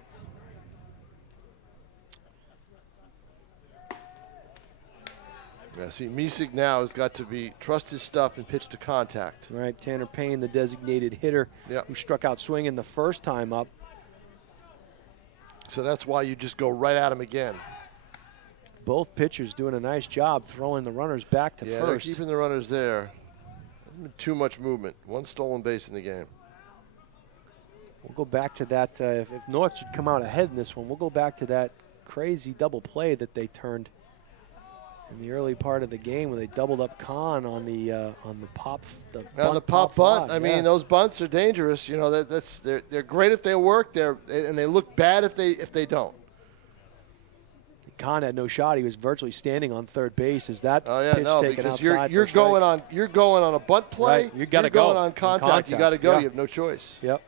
Yeah, see, Misek now has got to trust his stuff and pitch to contact. Right, Tanner Payne, the designated hitter, who struck out swinging the first time up. So that's why you just go right at him again. Both pitchers doing a nice job throwing the runners back to first. Yeah, keeping the runners there. Hasn't been too much movement. One stolen base in the game. We'll go back to that. If North should come out ahead in this one, we'll go back to that crazy double play that they turned in the early part of the game when they doubled up Kahn on the pop bunt. I mean, those bunts are dangerous. You know, they're great if they work. And they look bad if they don't. Kahn had no shot. He was virtually standing on third base. Is that pitch taken outside? You're going on a bunt play. Right. You got to go going on contact. You got to go. Yeah. You have no choice. Yep.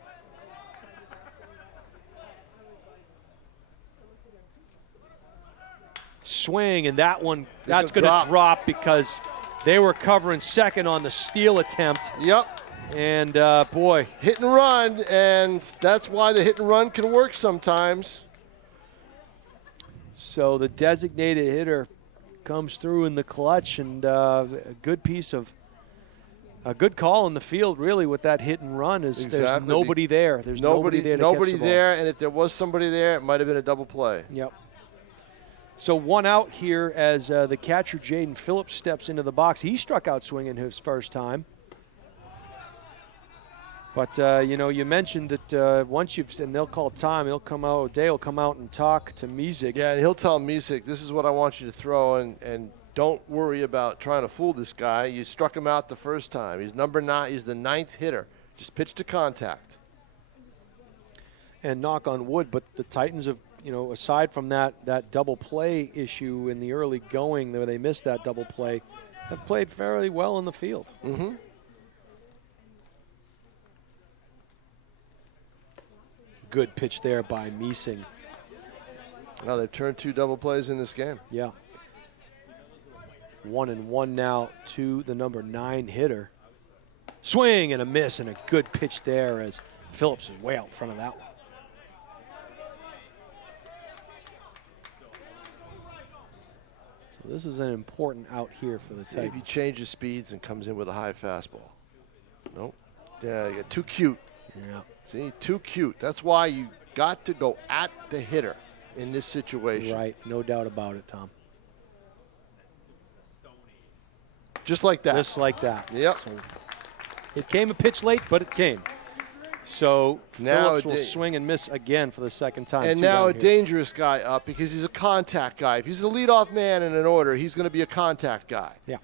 Swing, and that one, that's going to drop because they were covering second on the steal attempt. Yep. And, boy. Hit and run, and that's why the hit and run can work sometimes. So the designated hitter comes through in the clutch, and a good call in the field, really, with that hit and run. There's nobody there. There's nobody there to catch the ball. And if there was somebody there, it might have been a double play. Yep. So one out here as the catcher, Jaden Phillips, steps into the box. He struck out swinging his first time. But, you mentioned that once and they'll call time, Day will come out and talk to Misek. Yeah, and he'll tell Misek, this is what I want you to throw, and don't worry about trying to fool this guy. You struck him out the first time. He's number 9. He's the 9th hitter. Just pitch to contact. And knock on wood, but the Titans have, aside from that double play issue in the early going where they missed that double play, have played fairly well in the field. Mm-hmm. Good pitch there by Misek. Now they've turned 2 double plays in this game. Yeah. 1-1 now to the number 9 hitter. Swing and a miss, and a good pitch there as Phillips is way out in front of that one. So this is an important out here for the Titans. If he changes speeds and comes in with a high fastball. Nope. Yeah, you got too cute. Yeah. See, too cute. That's why you got to go at the hitter in this situation. Right, no doubt about it, Tom. Just like that. Just like that. Yep. So it came a pitch late, but it came. So Phillips will swing and miss again for the second time. And now a dangerous guy up because he's a contact guy. If he's a leadoff man in an order, he's going to be a contact guy. Yeah.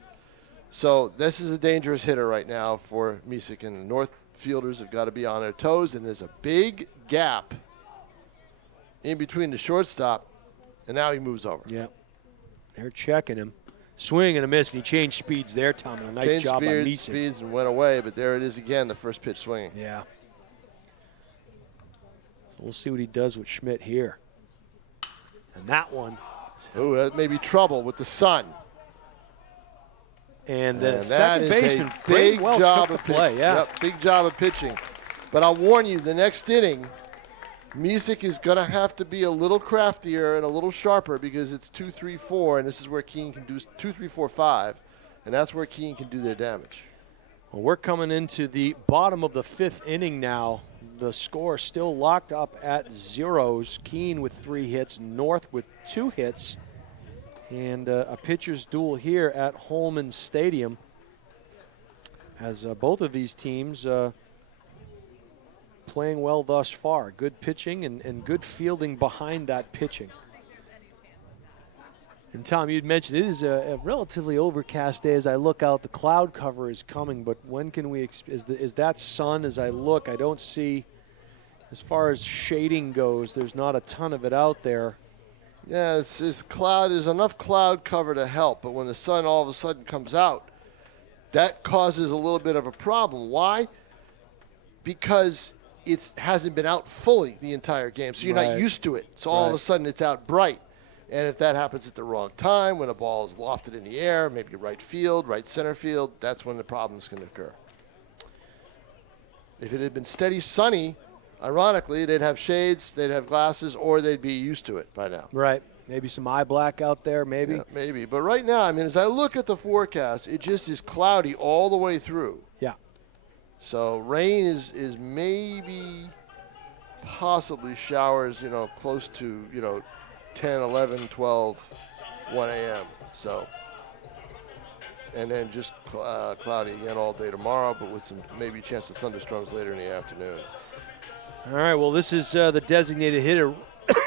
So this is a dangerous hitter right now for Misek, and the North fielders have got to be on their toes, and there's a big gap in between the shortstop, and now he moves over. Yeah. They're checking him. Swing and a miss, and he changed speeds there, Tom. And a nice job by Misek. Speeds and went away, but there it is again, the first pitch swinging. Yeah. We'll see what he does with Schmidt here. And that one. Ooh, that may be trouble with the sun. And the second baseman, big job of play. Yeah. Yep, big job of pitching. But I'll warn you, the next inning, Misek is going to have to be a little craftier and a little sharper because it's 2-3-4, and this is where Keene can do 2-3-4-5, and that's where Keene can do their damage. Well, we're coming into the bottom of the 5th inning now. The score still locked up at 0s. Keene with 3 hits, North with 2 hits. And a pitcher's duel here at Holman Stadium as both of these teams playing well thus far. Good pitching and good fielding behind that pitching. And Tom, you'd mentioned it is a relatively overcast day as I look out. The cloud cover is coming, but when can we is that sun as I look? I don't see, as far as shading goes, there's not a ton of it out there. Yeah, there's enough cloud cover to help, but when the sun all of a sudden comes out, that causes a little bit of a problem. Why? Because it hasn't been out fully the entire game, so you're not used to it. So all of a sudden it's out bright. And if that happens at the wrong time, when a ball is lofted in the air, maybe right field, right center field, that's when the problems can occur. If it had been steady sunny, ironically, they'd have shades, they'd have glasses, or they'd be used to it by now. Right. Maybe some eye black out there, maybe. Yeah, maybe. But right now, I mean, as I look at the forecast, it just is cloudy all the way through. Yeah. So rain is maybe possibly showers, close to, 10, 11, 12, 1 a.m. So, and then just cloudy again all day tomorrow, but with some maybe chance of thunderstorms later in the afternoon. All right, well, this is the designated hitter,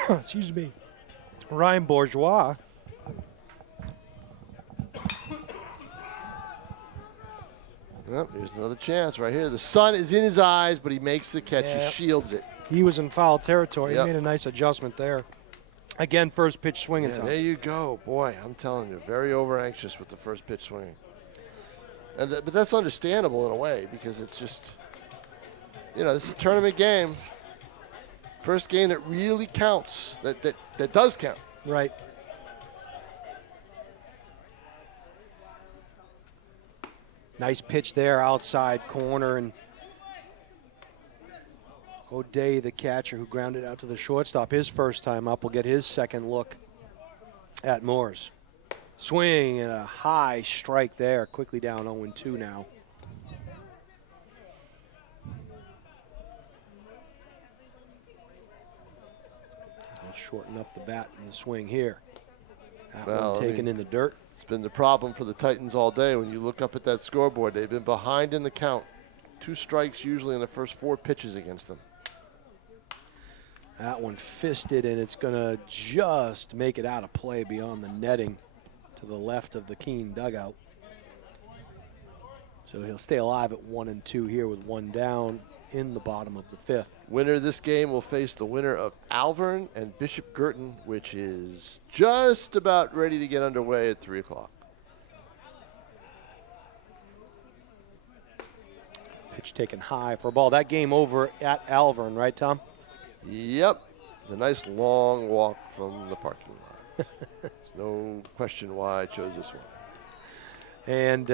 excuse me, Ryan Bourgeois. Well, here's another chance right here. The sun is in his eyes, but he makes the catch. Yeah. He shields it. He was in foul territory. Yep. He made a nice adjustment there. Again, first pitch swinging time. There you go. Boy, I'm telling you, very over-anxious with the first pitch swinging. But that's understandable in a way because it's just, this is a tournament game. First game that really counts, that does count. Right. Nice pitch there outside corner, and O'Day, the catcher who grounded out to the shortstop, his first time up, will get his second look at Moores. Swing and a high strike there, quickly down 0-2 now. I'll shorten up the bat in the swing here. That one taken in the dirt. It's been the problem for the Titans all day. When you look up at that scoreboard, they've been behind in the count. 2 strikes usually in the first 4 pitches against them. That one fisted, and it's going to just make it out of play beyond the netting to the left of the Keene dugout. So he'll stay alive at 1-2 here with 1 down in the bottom of the 5th. Winner of this game will face the winner of Alvern and Bishop Girton, which is just about ready to get underway at 3 o'clock. Pitch taken high for a ball. That game over at Alvern, right, Tom? Yep. It's a nice long walk from the parking lot. There's no question why I chose this one. And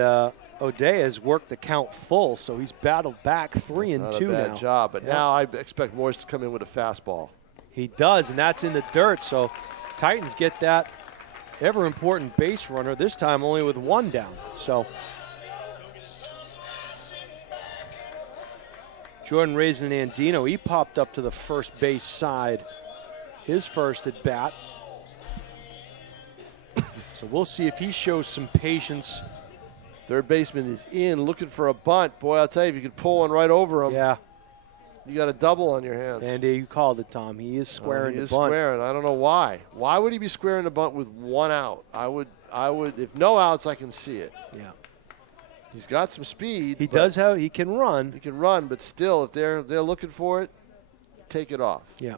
O'Day has worked the count full, so he's battled back 3-2 now. Not a bad job, but now I expect Morris to come in with a fastball. He does, and that's in the dirt, so Titans get that ever-important base runner, this time only with 1 down. So Jordan Raisin Andino, he popped up to the first base side, his first at bat. So we'll see if he shows some patience. Third baseman is in, looking for a bunt. Boy, I'll tell you, if you could pull one right over him, yeah, you got a double on your hands. And you called it, Tom. He is squaring the bunt. He is squaring. I don't know why. Why would he be squaring the bunt with 1 out? I would. If no outs, I can see it. Yeah. He's got some speed. He does have. He can run. He can run, but still, if they're looking for it, take it off. Yeah.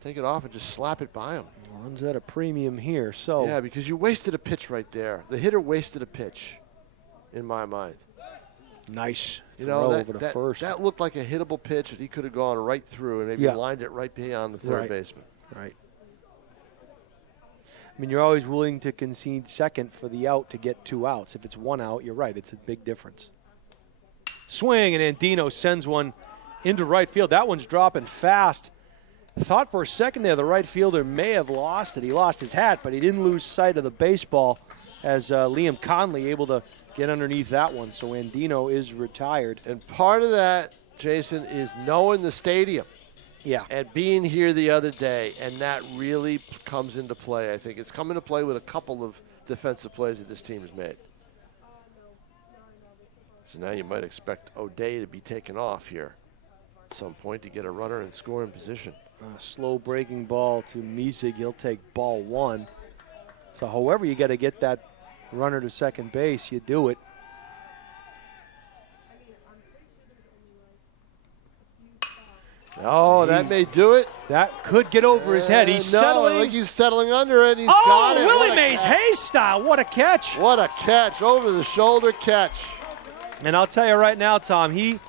Take it off and just slap it by him. Runs at a premium here. So yeah, because you wasted a pitch right there. The hitter wasted a pitch, in my mind. Nice throw over to first. That looked like a hittable pitch that he could have gone right through and maybe lined it right beyond the third baseman. Right. I mean, you're always willing to concede second for the out to get 2 outs. If it's 1 out, you're right. It's a big difference. Swing, and Andino sends one into right field. That one's dropping fast. Thought for a second there the right fielder may have lost it. He lost his hat, but he didn't lose sight of the baseball as Liam Conley able to get underneath that one. So Andino is retired. And part of that, Jason, is knowing the stadium. Yeah. And being here the other day, and that really comes into play, I think. It's come into play with a couple of defensive plays that this team has made. So now you might expect O'Day to be taken off here at some point to get a runner in scoring position. Slow breaking ball to Misig. He'll take ball 1. So however you got to get that runner to second base, you do it. Oh, that may do it. That could get over his head. He's settling. I think he's settling under it. He's got it. Willie Mays Hayes style. What a catch. What a catch. Over the shoulder catch. And I'll tell you right now, Tom, he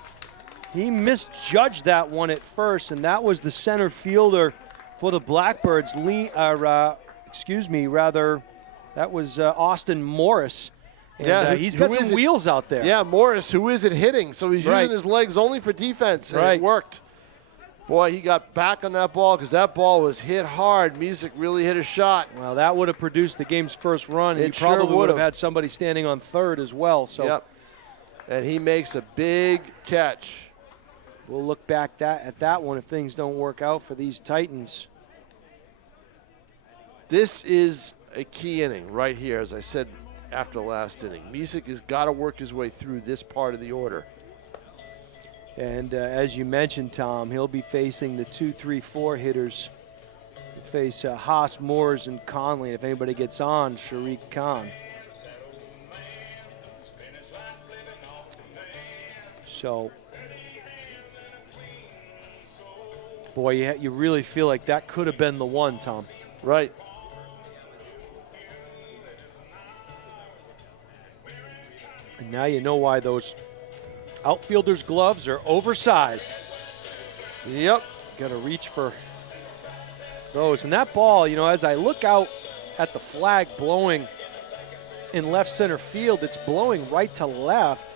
misjudged that one at first, and that was the center fielder for the Blackbirds. That was Austin Morris. And, he's got some wheels out there. Yeah, Morris, who isn't hitting, so he's using his legs only for defense, and it worked. Boy, he got back on that ball because that ball was hit hard. Music really hit a shot. Well, that would have produced the game's first run. And It he probably sure would have would've. had somebody standing on third as well. So Yep. And he makes a big catch. we'll look back at that one if things don't work out for these Titans. This is a key inning right here, as I said after the last inning. Music has got to work his way through this part of the order. And as you mentioned, Tom, he'll be facing the 2, 3, 4 hitters. He'll face Haas, Moores, and Conley. If anybody gets on, Sharik Khan. So, boy, you really feel like that could have been the one, Tom. Right. And now you know why those outfielders' gloves are oversized. Yep. Got to reach for those. And that ball, you know, as I look out at the flag blowing in left center field, it's blowing right to left,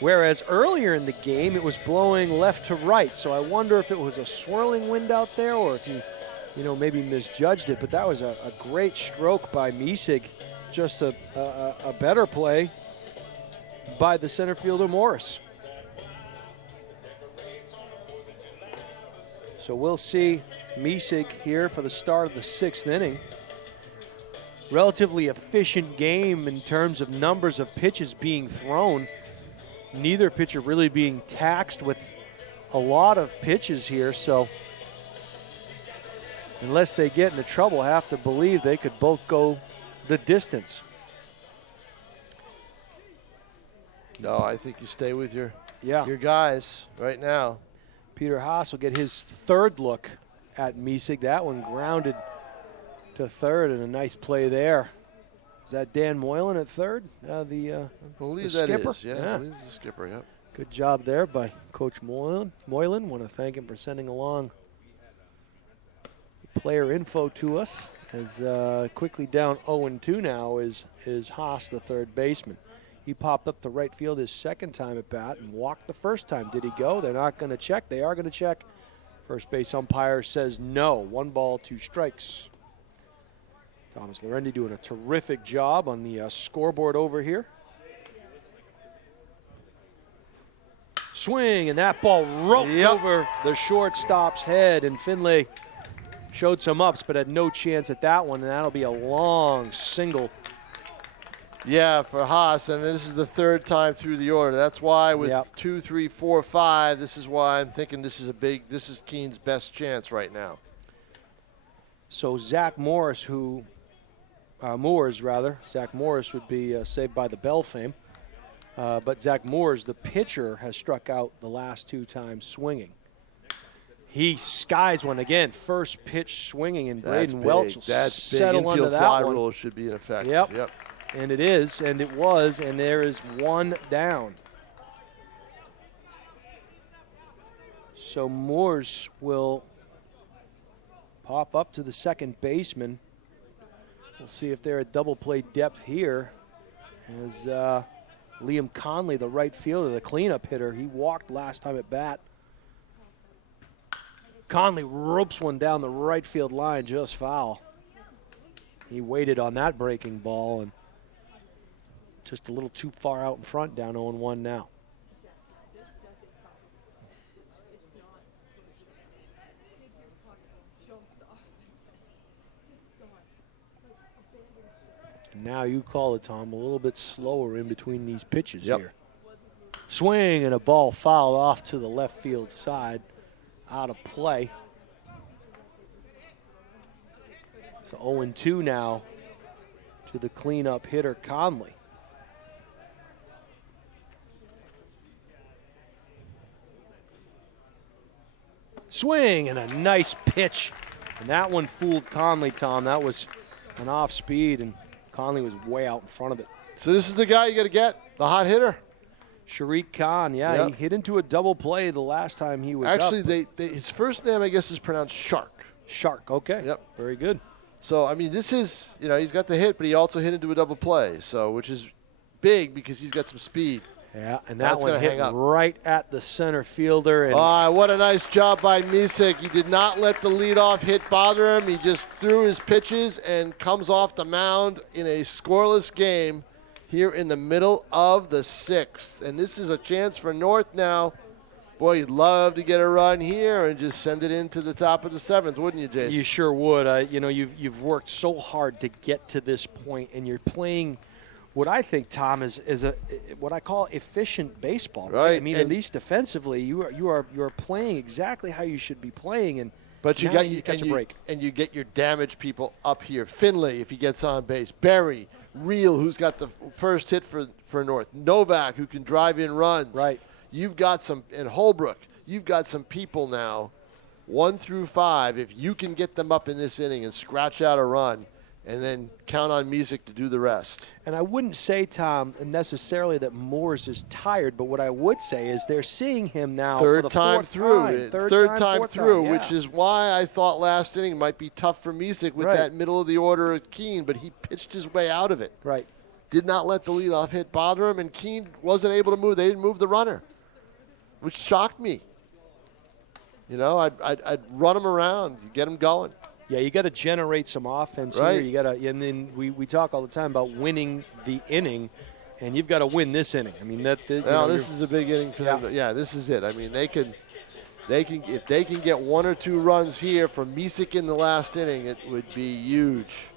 whereas earlier in the game it was blowing left to right. So I wonder if it was a swirling wind out there or if he, you know, maybe misjudged it. But that was a great stroke by Misig. Just a better play by the center fielder Morris. So we'll see Misig here for the start of the 6th inning. Relatively efficient game in terms of numbers of pitches being thrown. Neither pitcher really being taxed with a lot of pitches here. So unless they get into trouble, I have to believe they could both go the distance. No, I think you stay with your Yeah. guys right now. Peter Haas will get his third look at Misig. That one grounded to third, and a nice play there. Is that Dan Moylan at third? I believe the that skipper? is. Yeah, I believe it's the skipper, yep. Good job there by Coach Moylan. Want to thank him for sending along player info to us. As quickly down 0-2 now is Haas, the third baseman. He popped up to right field his second time at bat and walked the first time. Did he go? They're not going to check. They are going to check. First base umpire says no. 1 ball, 2 strikes. Thomas Lorendi doing a terrific job on the scoreboard over here. Swing, and that ball roped over the shortstop's head, and Finlay showed some ups but had no chance at that one, and that'll be a long single. Yeah, for Haas, and this is the third time through the order. That's why with 2, 3, 4, 5, this is why I'm thinking this is Keene's best chance right now. So Zach Morris, Zach Morris would be saved by the Bell fame. But Zach Moores, the pitcher, has struck out the last 2 times swinging. He skies one again, first pitch swinging, and Braden Welch will settle onto that fly one. rule should be in effect. Yep. And it is, and it was, and there is 1 down. So Moores will pop up to the second baseman. We'll see if they're at double play depth here. As Liam Conley, the right fielder, the cleanup hitter, he walked last time at bat. Conley ropes one down the right field line, just foul. He waited on that breaking ball and just a little too far out in front, down 0-1 now. And now you call it, Tom, a little bit slower in between these pitches here. Swing, and a ball fouled off to the left field side, out of play. So 0-2 now to the cleanup hitter, Conley. Swing, and a nice pitch. And that one fooled Conley, Tom. That was an off speed, and Conley was way out in front of it. So this is the guy you got to get, the hot hitter. Sharik Khan, he hit into a double play the last time he was Actually, up. his first name, I guess, is pronounced Shark. Shark, okay. Yep. Very good. So, I mean, this is, he's got the hit, but he also hit into a double play, so which is big because he's got some speed. Yeah, and That's that one gonna hit hang up. right at the center fielder. And What a nice job by Misek. He did not let the leadoff hit bother him. He just threw his pitches and comes off the mound in a scoreless game here in the middle of the 6th. And this is a chance for North now. Boy, you'd love to get a run here and just send it into the top of the 7th, wouldn't you, Jason? You sure would. You've worked so hard to get to this point, and you're playing what I think, Tom, is what I call efficient baseball. Right. I mean, at least defensively, you're playing exactly how you should be playing, but you got your break. And you get your damage people up here. Finley, if he gets on base. Berry, Reel, who's got the first hit for North. Novak, who can drive in runs. Right. You've got some, and Holbrook, you've got some people now, 1 through 5, if you can get them up in this inning and scratch out a run, and then count on Misek to do the rest. And I wouldn't say, Tom, necessarily that Moores is tired, but what I would say is they're seeing him now for the Third time through, yeah. which is why I thought last inning might be tough for Misek with that middle of the order of Keene, but he pitched his way out of it. Right. Did not let the leadoff hit bother him, and Keene wasn't able to move. They didn't move the runner, which shocked me. I'd run him around, get him going. Yeah, you got to generate some offense here. You got to, and then we talk all the time about winning the inning, and you've got to win this inning. I mean this is a big inning for them. Yeah, this is it. I mean, they can if they can get 1 or 2 runs here from Misek in the last inning, it would be huge.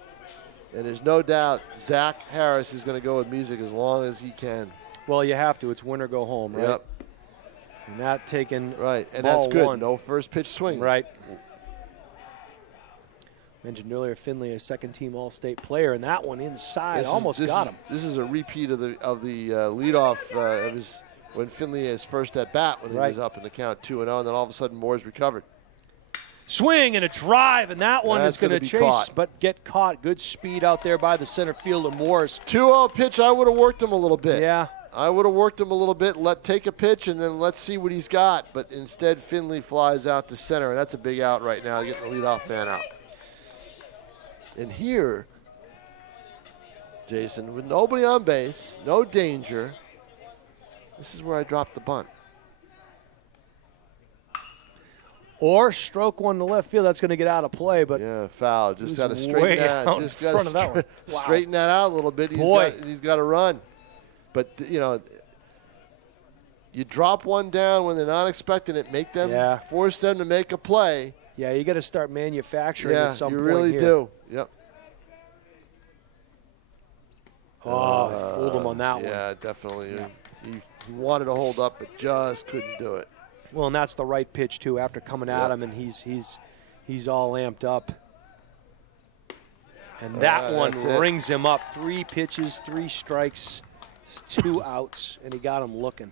And there's no doubt Zach Harris is going to go with Misek as long as he can. Well, you have to. It's win or go home, right? Yep. And that taken right, and ball that's good. 1. No first pitch swing. Right. Mentioned earlier, Finley, a second-team All-State player, and that one inside got him. This is a repeat of the leadoff of his when Finley his first at bat when he was up in the count 2-0, and then all of a sudden Moore's recovered. Swing and a drive, and that one is going to chase, caught. but get caught. Good speed out there by the center fielder, Morris. 2-0 pitch. I would have worked him a little bit. Yeah. I would have worked him a little bit, take a pitch, and then let's see what he's got. But instead, Finley flies out to center, and that's a big out right now, getting the leadoff man out. And here, Jason, with nobody on base, no danger, this is where I dropped the bunt. Or stroke one to left field. That's going to get out of play, but yeah, foul. Just got to straighten that. Just got to straighten that out a little bit. He's got to run. But you drop one down when they're not expecting it. Make them force them to make a play. Yeah, you got to start manufacturing at some point. You really do. Yep. Oh, fooled him on that one. Yeah, definitely. Yeah. He wanted to hold up, but just couldn't do it. Well, and that's the right pitch too. After coming at him, and he's all amped up, and that one rings him up. 3 pitches, 3 strikes, 2 outs, and he got him looking.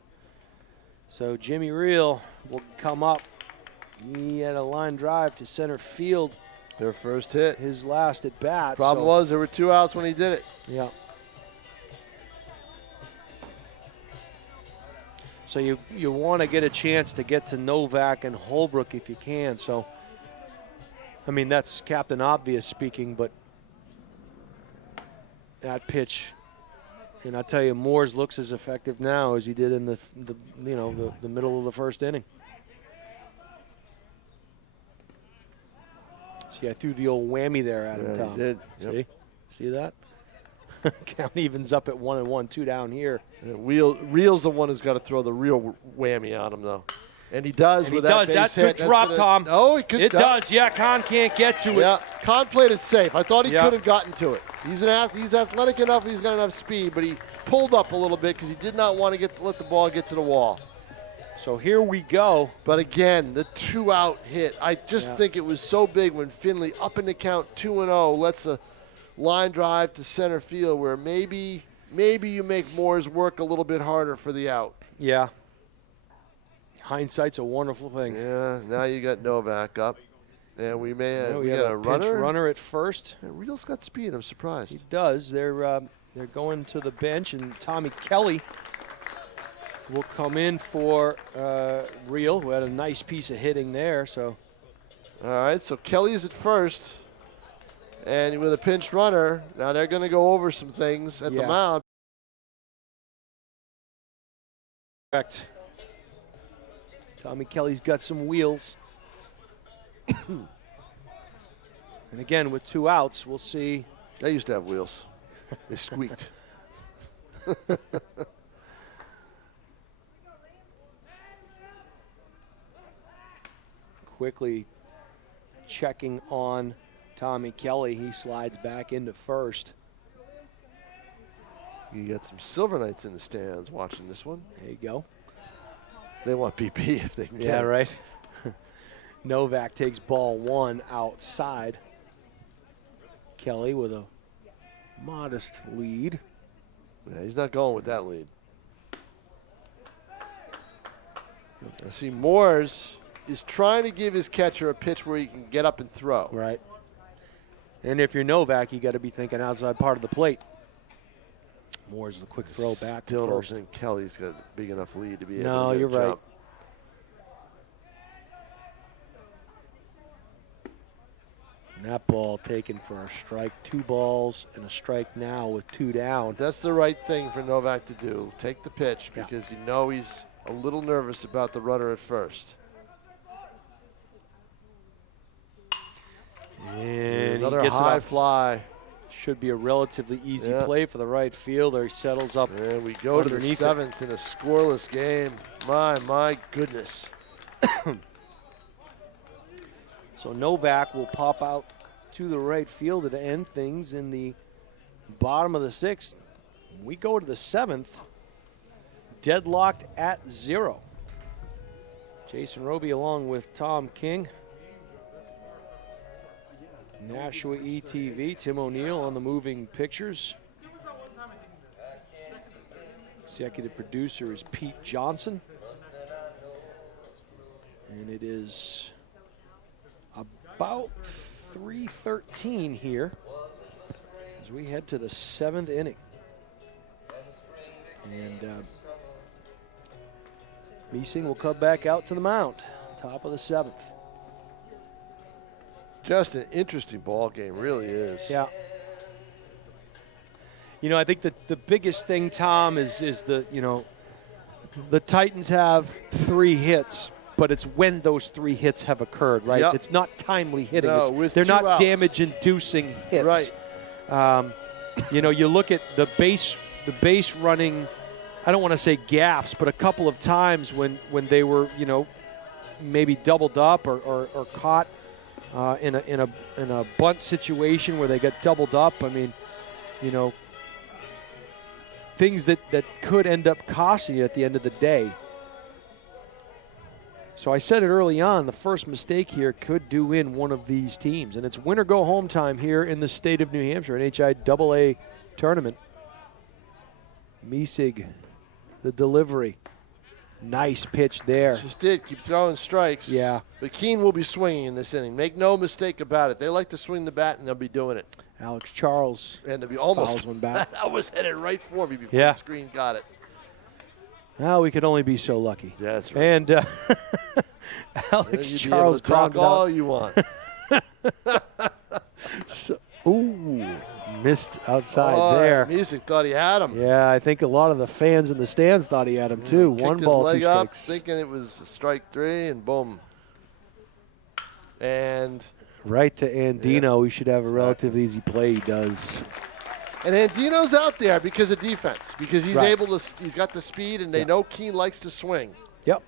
So Jimmy Reel will come up. He had a line drive to center field. Their first hit. His last at bat. Problem was there were 2 outs when he did it. Yeah. So you want to get a chance to get to Novak and Holbrook if you can. So, I mean, that's Captain Obvious speaking, but that pitch, and I tell you, Moores looks as effective now as he did in the middle of the first inning. See, I threw the old whammy there at him, Tom. You did. Yep. See that? Count evens up at 1-1, 2 down here. Yeah, Reel's the one who's got to throw the real whammy on him, though. And he does with that base That's hit. good drop, Tom. Oh, he could. It does. Yeah, Kahn can't get to it. Yeah, Kahn played it safe. I thought he could have gotten to it. He's athletic enough. He's got enough speed, but he pulled up a little bit because he did not want to let the ball get to the wall. So here we go. But again, the 2-out hit. I just think it was so big when Finley, up in the count 2-0, lets a line drive to center field where maybe you make Moore's work a little bit harder for the out. Yeah. Hindsight's a wonderful thing. Yeah, now you got Novak up. And we may have we got a runner at first. Yeah, Reel's got speed. I'm surprised. He does. They're going to the bench, and Tommy Kelly will come in for Reel, who had a nice piece of hitting there. So, all right, so Kelly's at first. And with a pinch runner, now they're going to go over some things at the mound. Correct. Tommy Kelly's got some wheels. And again, with 2 outs, we'll see. They used to have wheels. They squeaked. Quickly checking on Tommy Kelly. He slides back into first. You got some Silver Knights in the stands watching this one. There you go. They want BP if they can get it. Yeah, right. Novak takes ball 1 outside. Kelly with a modest lead. Yeah, he's not going with that lead. I see Moores is trying to give his catcher a pitch where he can get up and throw. Right. And if you're Novak, you got to be thinking outside part of the plate. Moore's the quick throw back. Still to don't first. think Kelly's got a big enough lead to be able No, to you're right. jump. And that ball taken for a strike. 2 balls and a strike now with 2 down. That's the right thing for Novak to do. Take the pitch Yeah. because you know he's a little nervous about the runner at first. And Another he gets high it up. fly. Should be a relatively easy Yeah. play for the right fielder. He settles up. And we go to the underneath it. 7th in a scoreless game. My goodness. So Novak will pop out to the right fielder to end things in the bottom of the 6th. We go to the 7th, deadlocked at 0. Jason Roby along with Tom King. Nashua ETV, Tim O'Neill on the moving pictures. Executive producer is Pete Johnson. And it is about 3:13 here as we head to the 7th inning. And Meesing will come back out to the mound, top of the 7th. Just an interesting ball game, really is. Yeah. You know, I think that the biggest thing, Tom, is the, you know, the Titans have 3 hits, but it's when those 3 hits have occurred, right? Yep. It's not timely hitting. No, It's, they're 2 not outs. damage-inducing hits. Right. You know, you look at the base running, I don't want to say gaffes, but a couple of times when they were, you know, maybe doubled up or caught in a bunt situation where they got doubled up. I mean, you know, things that could end up costing you at the end of the day. So I said it early on, the first mistake here could do in one of these teams. And it's win or go home time here in the state of New Hampshire, NHIAA tournament. Meesig, the delivery. Nice pitch there. Just did. Keep throwing strikes. Yeah. But Keene will be swinging in this inning. Make no mistake about it. They like to swing the bat, and they'll be doing it. Alex Charles And to be almost fouls one back. that was headed right for me before Yeah. the screen got it. Well, we could only be so lucky. Yeah, that's right. And And Alex you'd be Charles able to talk grounded all out. you want. Ooh, missed outside there. Music thought he had him. Yeah, I think a lot of the fans in the stands thought he had him too. Kicked One his ball, leg 2 up, strikes. thinking it was strike 3, and boom. And Right to Andino. He should have a relatively easy play. He does. Andino's out there because of defense, because he's Right. able to. He's got the speed, and they know Keene likes to swing. Yep.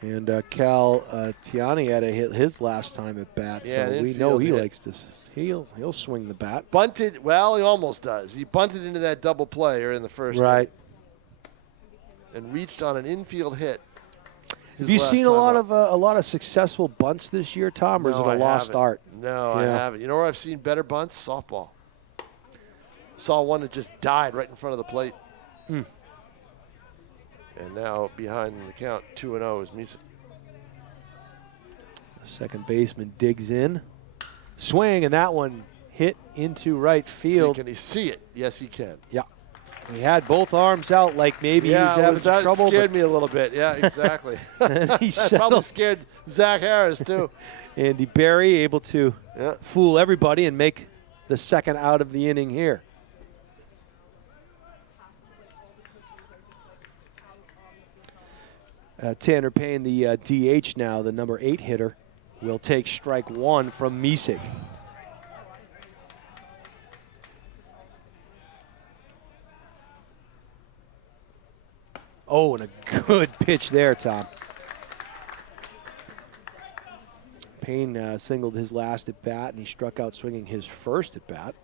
And Cal Tiani had a hit his last time at bat, Yeah, so an we know infield he hit. likes to. He'll swing the bat. Bunted. Well, he almost does. He bunted into that double play in the first Right. inning and reached on an infield hit. Have you seen a lot of successful bunts this year, Tom, or is it a lost art? No, I Yeah. haven't. You know where I've seen better bunts? Softball. Saw one that just died right in front of the plate. And now behind the count, 2-0 is Misa. Second baseman digs in. Swing, and that one hit into right field. Can he see it? Yes, he can. Yeah. He had both arms out like maybe he was having some that trouble. scared me a little bit. Yeah, exactly. And he That probably settled. scared Zach Harris, too. Andy Berry able to Yeah. fool everybody and make the second out of the inning here. Tanner Payne, the DH now, the number 8 hitter, will take strike 1 from Misig. Oh, and a good pitch there, Tom. Payne singled his last at bat, and he struck out swinging his first at bat.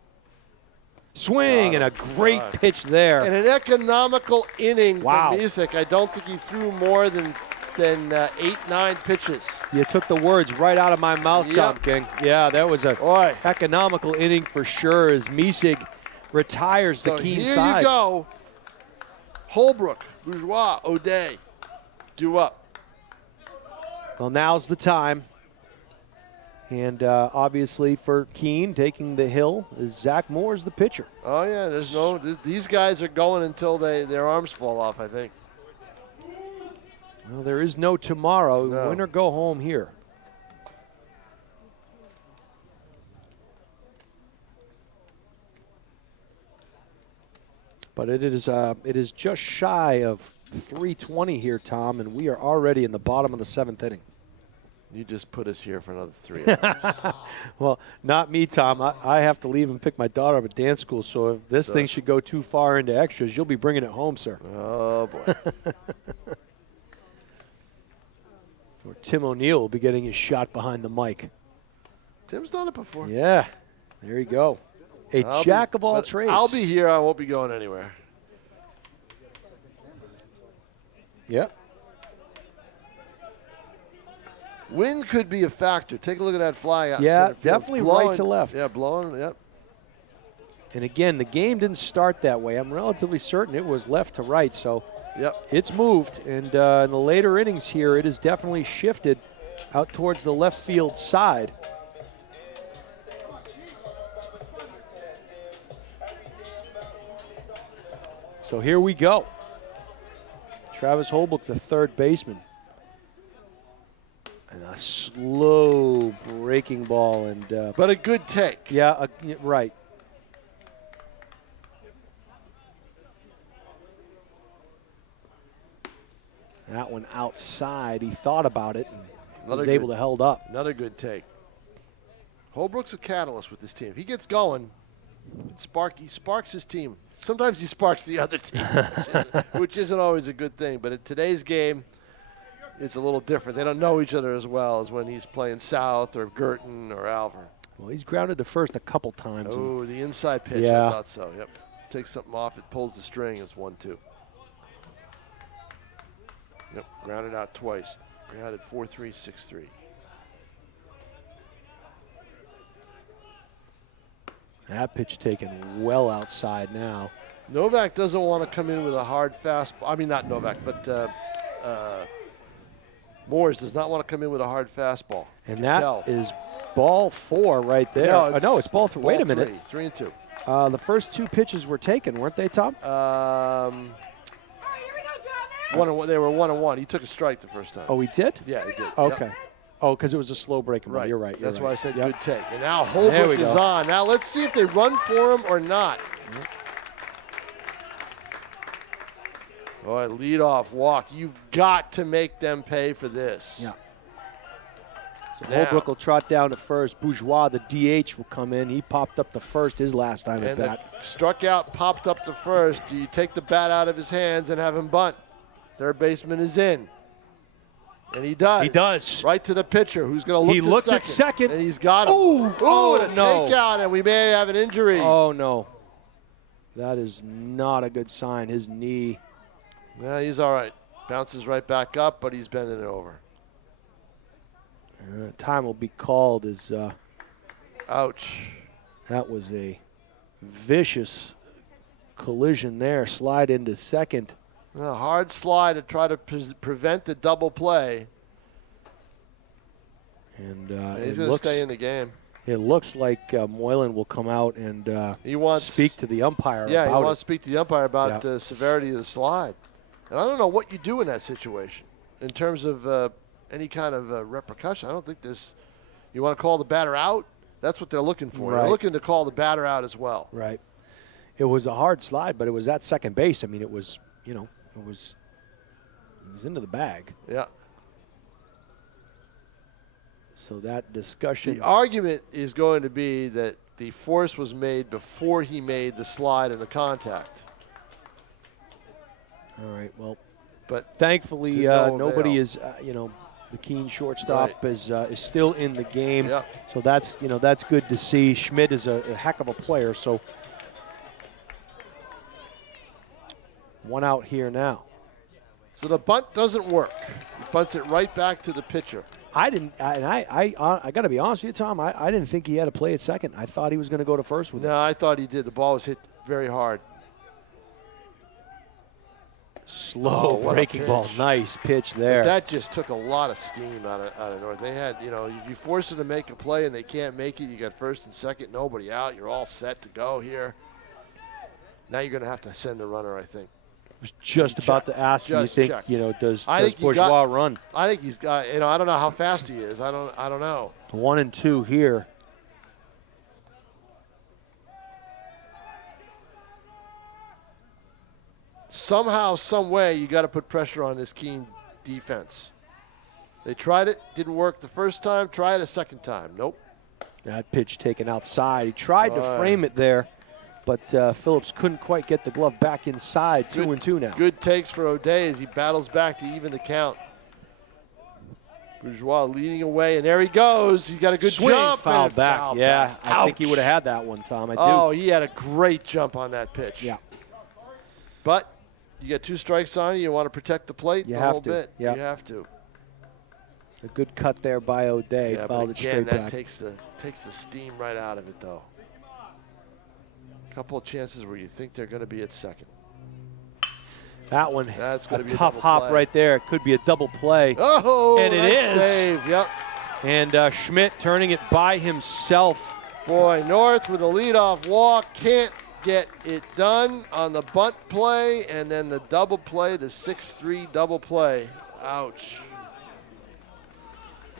Swing, and a great pitch there. And an economical inning Wow. from Misig. I don't think he threw more than 8, 9 pitches. You took the words right out of my mouth, Yep. Tom King. Yeah, that was a Boy. economical inning for sure as Misig retires the Keene here side. you go. Holbrook, Bourgeois, O'Day, due up. Well, now's the time. And obviously for Keene, taking the hill is Zach Moore's the pitcher. Oh, yeah, these guys are going until their arms fall off, I think. Well, there is no tomorrow. No. Win or go home here. But it is just shy of 3:20 here, Tom, and we are already in the bottom of the 7th inning. You just put us here for another 3 hours. Well, not me, Tom. I have to leave and pick my daughter up at dance school, so if this thing should go too far into extras, you'll be bringing it home, sir. Oh, boy. Or Tim O'Neill will be getting his shot behind the mic. Tim's done it before. Yeah, there you go. A jack of all trades. I'll be here. I won't be going anywhere. Yeah. Wind could be a factor. Take a look at that fly out. Yeah, center field. definitely Blowing, right to left. Yeah, blowing, yep. And again, the game didn't start that way. I'm relatively certain it was left to right, so Yep. it's moved. And in the later innings here, it has definitely shifted out towards the left field side. So here we go. Travis Holbrook, the third baseman. And a slow breaking ball. And But a good take. yeah, right. That one outside. He thought about it and was able to hold up. Another good take. Holbrook's a catalyst with this team. If he gets going, he sparks his team. Sometimes he sparks the other team, which isn't always a good thing. But in today's game, it's a little different. They don't know each other as well as when he's playing South or Girton or Alver. Well, he's grounded to first a couple times. Oh, the inside pitch. Yeah. I thought so. Yep. Takes something off. It pulls the string. It's 1-2. Yep. Grounded out twice. Grounded 4-3, 6-3. That pitch taken well outside now. Novak doesn't want to come in with a hard fastball. I mean, not Novak, but Moores does not want to come in with a hard fastball. And that is ball 4 right there. No, it's ball 3. Wait a minute. 3-2. The first 2 pitches were taken, weren't they, Tom? 1-1. They were 1-1. He took a strike the first time. Oh, he did? Yeah, he did. Okay. Yep. Oh, because it was a slow breaking ball. Right. You're right. That's why I said Yep. good take. And now There we Holbrook is go. on. Now let's see if they run for him or not. All right, lead off, walk. You've got to make them pay for this. Yeah. So Now. Holbrook will trot down to first. Bourgeois, the DH, will come in. He popped up to first his last time at And bat. struck out, popped up to first. Do you take the bat out of his hands and have him bunt? Third baseman is in. And he does. He does. Right to the pitcher, who's going to look He to looks second. at second. And he's got him. Ooh. And Oh, a no. takeout, and we may have an injury. Oh, no. That is not a good sign. His knee. Yeah, he's all right. Bounces right back up, but he's bending it over. Time will be called as Ouch. that was a vicious collision there. Slide into second. A hard slide to try to prevent the double play. And He's going to stay in the game. It looks like Moylan will come out and He wants speak to the umpire Yeah, about he wants it. to speak to the umpire about Yeah. the severity of the slide. And I don't know what you do in that situation in terms of any kind of repercussion. I don't think this. You want to call the batter out? That's what they're looking for. Right. They're looking to call the batter out as well. Right. It was a hard slide, but it was at second base. I mean, it was, it was He's into the bag. Yeah. So that discussion. The argument is going to be that the force was made before he made the slide and the contact. All right, well, but thankfully nobody is, the Keene shortstop Right. is still in the game. Yep. So that's good to see. Schmidt is a heck of a player. So one out here now. So the bunt doesn't work. He bunts it right back to the pitcher. I got to be honest with you, Tom. I didn't think he had to play at second. I thought he was going to go to first with it. No, I thought he did. The ball was hit very hard. Slow what a breaking ball. pitch. Nice pitch there. That just took a lot of steam out of North. They had, if you force them to make a play and they can't make it, you got first and second, nobody out. You're all set to go here. Now you're going to have to send a runner, I think. I was just about to ask you, does Bourgeois run? I think he's got, I don't know how fast he is. I don't know. 1-2 here. Somehow, some way, you got to put pressure on this Keene defense. They tried it, didn't work the first time. Try it a second time. Nope. That pitch taken outside. He tried to frame it there, but Phillips couldn't quite get the glove back inside. 2-2 now. Good takes for O'Day as he battles back to even the count. Bourgeois leading away, and there he goes. He's got a good Swing, jump. foul back. Foul yeah, back. I think he Ouch. would have had that one, Tom. I do. Oh, he had a great jump on that pitch. Yeah. But you get 2 strikes on you. You want to protect the plate You a have little to. bit. Yeah. You have to. A good cut there by O'Day. Yeah, Fouled but it again, straight that back. takes the steam right out of it, though. A couple of chances where you think they're going to be at second. That one, That's a gonna be a tough double hop play. right there. It could be a double play. Oh, and it nice is. save. Yep. And Schmidt turning it by himself. Boy, North with a leadoff walk can't get it done on the bunt play, and then the double play, the 6-3 double play. Ouch.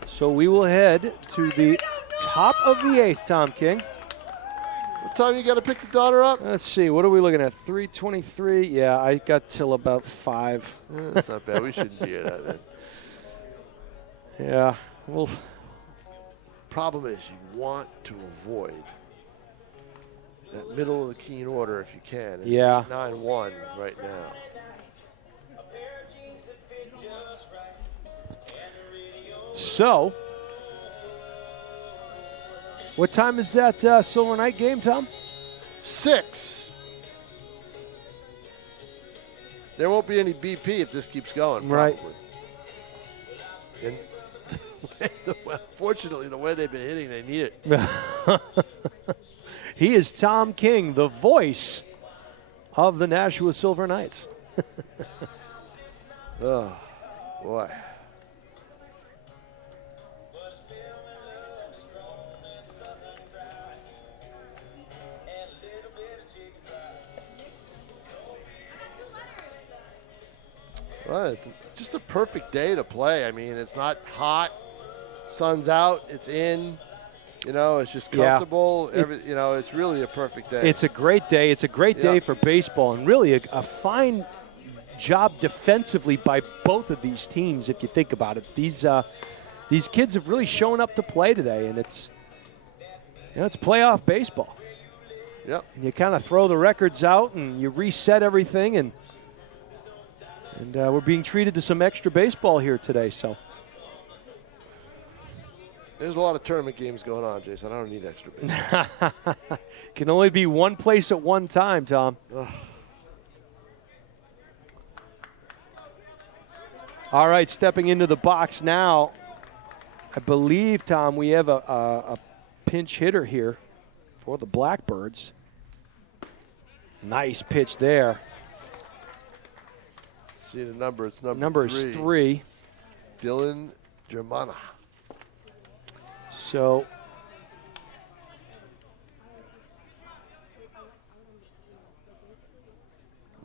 So we will head to the top of the 8th, Tom King. What time you got to pick the daughter up? Let's see. What are we looking at? 3:23. Yeah, I got till about 5. That's not bad. We shouldn't be at that then. Yeah. Well, Problem is you want to avoid that middle of the Keene order if you can. It's Yeah. 8-9-1 right now. so what time is that Silver Knight game, Tom? 6. There won't be any BP if this keeps going, Right. probably. And unfortunately, the way they've been hitting, they need it. He is Tom King, the voice of the Nashua Silver Knights. Oh, boy. Well, it's just a perfect day to play. I mean, it's not hot. Sun's out. It's in. It's just comfortable. It's really a perfect day. It's a great day. It's a great day for baseball, and really a fine job defensively by both of these teams, if you think about it. These kids have really shown up to play today, and it's playoff baseball. Yep. And you kind of throw the records out, and you reset everything, and we're being treated to some extra baseball here today. So there's a lot of tournament games going on, Jason. I don't need extra baseball. can only be one place at one time, Tom. Ugh. All right, stepping into the box now. I believe, Tom, we have a pinch hitter here for the Blackbirds. Nice pitch there. See the number. It's number Number is 3. Dylan Germana. So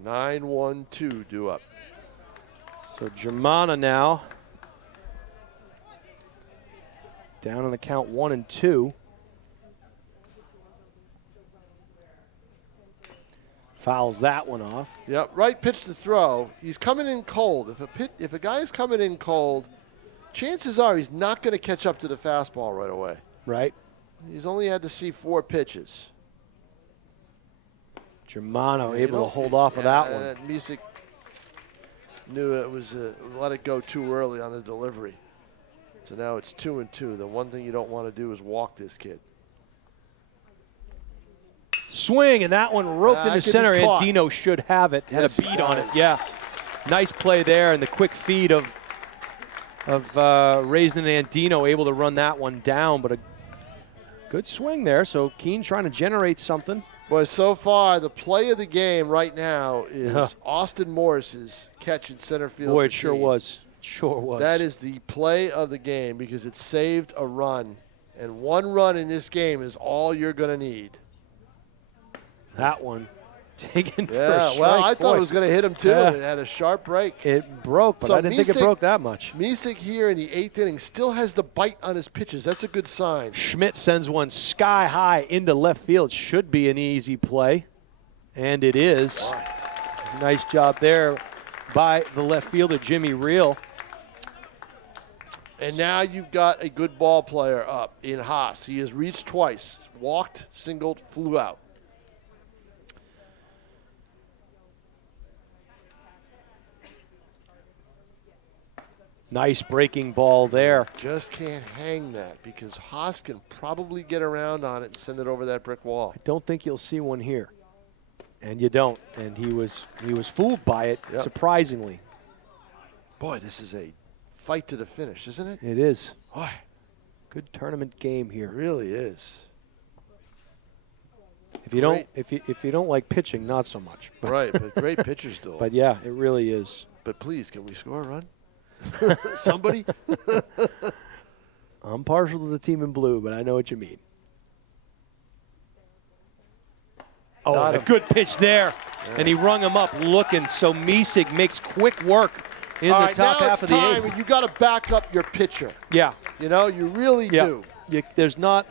(9-1-2) due up. So Germana now down on the count 1-2. Fouls that one off. Yep, right pitch to throw. He's coming in cold. If a guy is coming in cold, chances are he's not going to catch up to the fastball right away. Right. He's only had to see 4 pitches. Germano able to hold off of that one. Misick knew it was let it go too early on the delivery. So now it's 2-2. The one thing you don't want to do is walk this kid. Swing, and that one roped into center. Andino should have it. Had Yes, a beat on it. Yeah. Nice play there, and the quick feed of Raisin and Andino able to run that one down, but a good swing there. So Keene trying to generate something. Boy, so far the play of the game right now is Austin Morris's catch in center field. Boy, it sure was. Sure was. That is the play of the game because it saved a run, and 1 run in this game is all you're going to need. That one taken for Yeah, strike. well, I thought Boy. it was going to hit him too, and it had a sharp break. It broke, but So I didn't think it broke that much. Misick here in the 8th inning still has the bite on his pitches. That's a good sign. Schmidt sends one sky high into left field. Should be an easy play, and it is. Nice job there by the left fielder, Jimmy Reel. And now you've got a good ball player up in Haas. He has reached twice, walked, singled, flew out. Nice breaking ball there. Just can't hang that because Haas can probably get around on it and send it over that brick wall. I don't think you'll see one here, and you don't. And he was fooled by it, surprisingly. Boy, this is a fight to the finish, isn't it? It is. Boy, good tournament game it here. really is. If you don't, if you don't like pitching, not so much. But, Right, but great pitchers do. But yeah, it really is. But please, can we score a run? Somebody? I'm partial to the team in blue, but I know what you mean. Oh, and a good pitch there. Yeah. And he rung him up looking. So Misick makes quick work in the top half of the 8th. And you got to back up your pitcher. Yeah. You know, you really do. There's not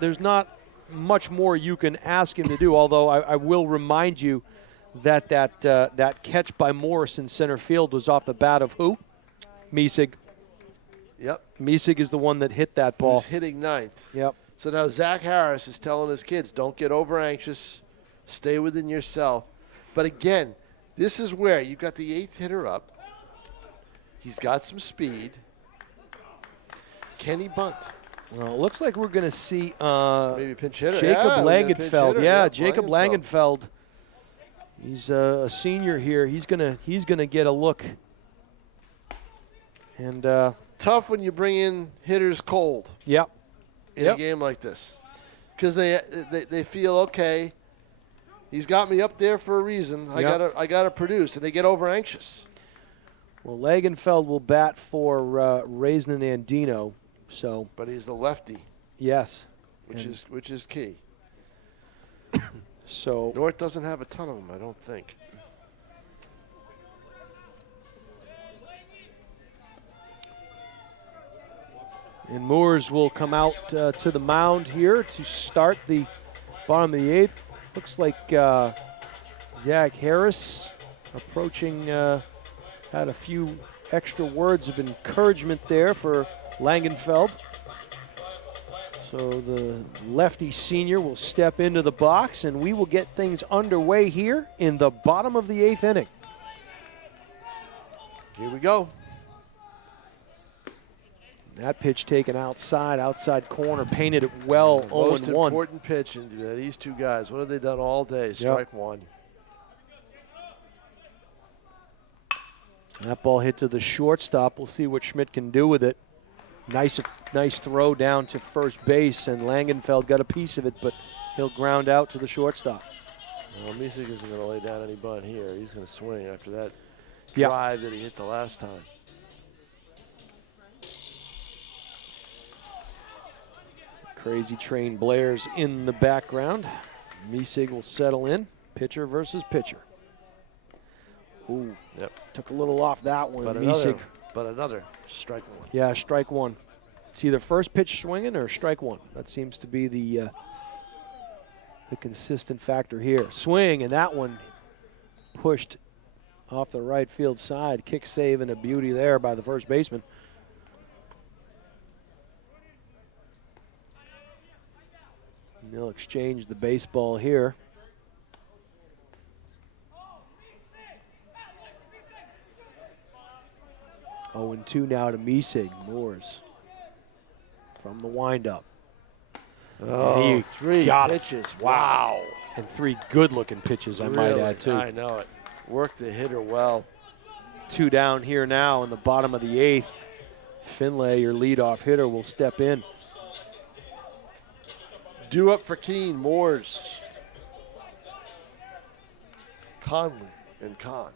much more you can ask him to do, although I will remind you that catch by Morris in center field was off the bat of who? Misick. Yep. Misick is the one that hit that ball. He's hitting 9th. Yep. So now Zach Harris is telling his kids, don't get over anxious. Stay within yourself. But again, this is where you've got the 8th hitter up. He's got some speed. Can he bunt? Well, it looks like we're going to see maybe pinch hitter. Jacob Langenfeld. Yeah, Jacob Langenfeld. He's a senior here. He's gonna get a look. And tough when you bring in hitters cold. Yep. In a game like this, because they feel okay. He's got me up there for a reason. I gotta produce, and they get over anxious. Well, Langenfeld will bat for Raisin and Andino. So, but he's the lefty. Yes. Which is key. So North doesn't have a ton of them, I don't think. And Moores will come out to the mound here to start the bottom of the 8th. Looks like Zach Harris approaching, had a few extra words of encouragement there for Langenfeld. So the lefty senior will step into the box, and we will get things underway here in the bottom of the 8th inning. Here we go. That pitch taken outside corner, painted it well, 0-1. Most important pitch in these two guys. What have they done all day? Strike one. That ball hit to the shortstop. We'll see what Schmidt can do with it. Nice throw down to first base, and Langenfeld got a piece of it, but he'll ground out to the shortstop. Well, Misick isn't going to lay down any bunt here. He's going to swing after that drive that he hit the last time. Crazy train blares in the background. Misick will settle in. Pitcher versus pitcher. Ooh, took a little off that one. But another strike one. Yeah, strike one. It's either first pitch swinging or strike one. That seems to be the consistent factor here. Swing, and that one pushed off the right field side. Kick save and a beauty there by the first baseman. And they'll exchange the baseball here. Oh, and 2 now to Misig. Moores from the windup. Oh, 3 pitches. Wow. And 3 good-looking pitches, I might add, too. I know it. Worked the hitter well. 2 down here now in the bottom of the 8th. Finlay, your leadoff hitter, will step in. Due up for Keene, Moores, Conley, and Kahn.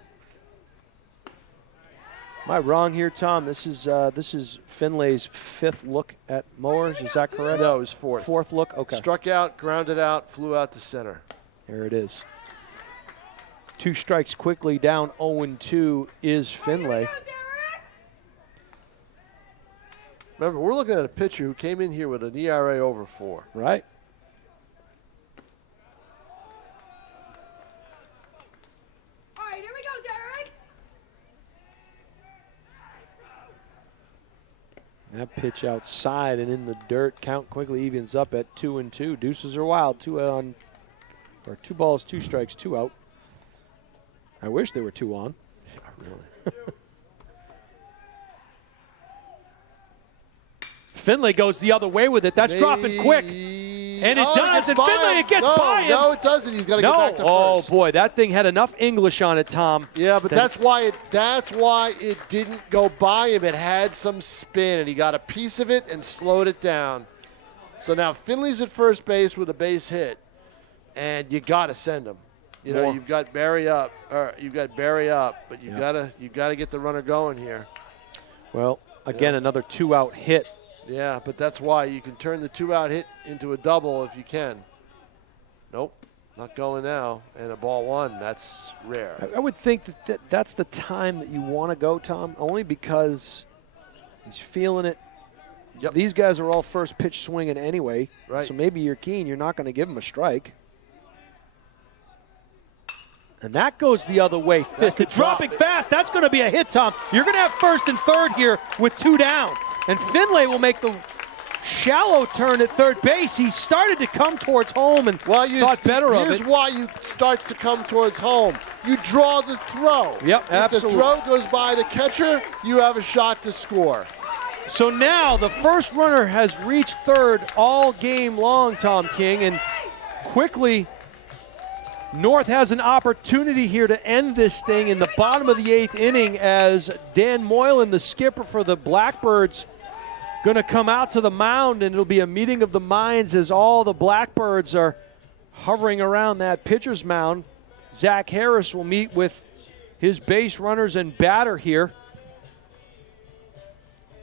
Am I wrong here, Tom? This is Finlay's 5th look at Moores. Is that correct? No, it was 4th. 4th look. Okay. Struck out, grounded out, flew out to center. There it is. 2 strikes quickly down. 0-2 is Finlay. Remember, we're looking at a pitcher who came in here with an ERA over 4. Right. That pitch outside and in the dirt. Count quickly evens up at 2-2. Deuces are wild. 2 balls, 2 strikes, 2 out. I wish there were 2 on. Yeah, really. Finlay goes the other way with it. That's dropping quick. And it does. And Finlay, it gets by him. No, it doesn't. He's got to get back to first. Oh, boy. That thing had enough English on it, Tom. Yeah, but that's why it didn't go by him. It had some spin, and he got a piece of it and slowed it down. So now Finley's at first base with a base hit, and you got to send him. You know, you've got Barry up, but you've got to get the runner going here. Well, again, another 2-out hit. Yeah, but that's why you can turn the 2-out hit into a double if you can. Nope, not going now. And a ball 1, that's rare. I would think that's the time that you want to go, Tom, only because he's feeling it. Yep. These guys are all first pitch swinging anyway. Right. So maybe you're Keene. You're not going to give him a strike. And that goes the other way. Fisted, dropping fast. That's going to be a hit, Tom. You're going to have first and third here with 2 down. And Finlay will make the shallow turn at third base. He started to come towards home and thought better of it. Here's why you start to come towards home. You draw the throw. Yep, absolutely. If the throw goes by the catcher, you have a shot to score. So now the first runner has reached third all game long, Tom King, and quickly North has an opportunity here to end this thing in the bottom of the 8th inning as Dan Moylan, the skipper for the Blackbirds, going to come out to the mound, and it'll be a meeting of the minds as all the Blackbirds are hovering around that pitcher's mound. Zach Harris will meet with his base runners and batter here.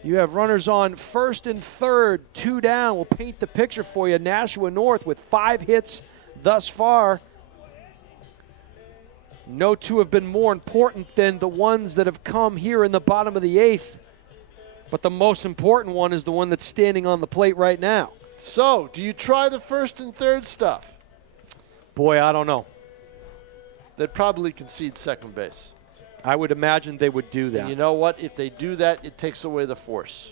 You have runners on first and third, 2 down. We'll paint the picture for you. Nashua North with 5 hits thus far. No 2 have been more important than the ones that have come here in the bottom of the 8th. But the most important one is the one that's standing on the plate right now. So, do you try the first and third stuff? Boy, I don't know. They'd probably concede second base. I would imagine they would do that. And you know what? If they do that, it takes away the force.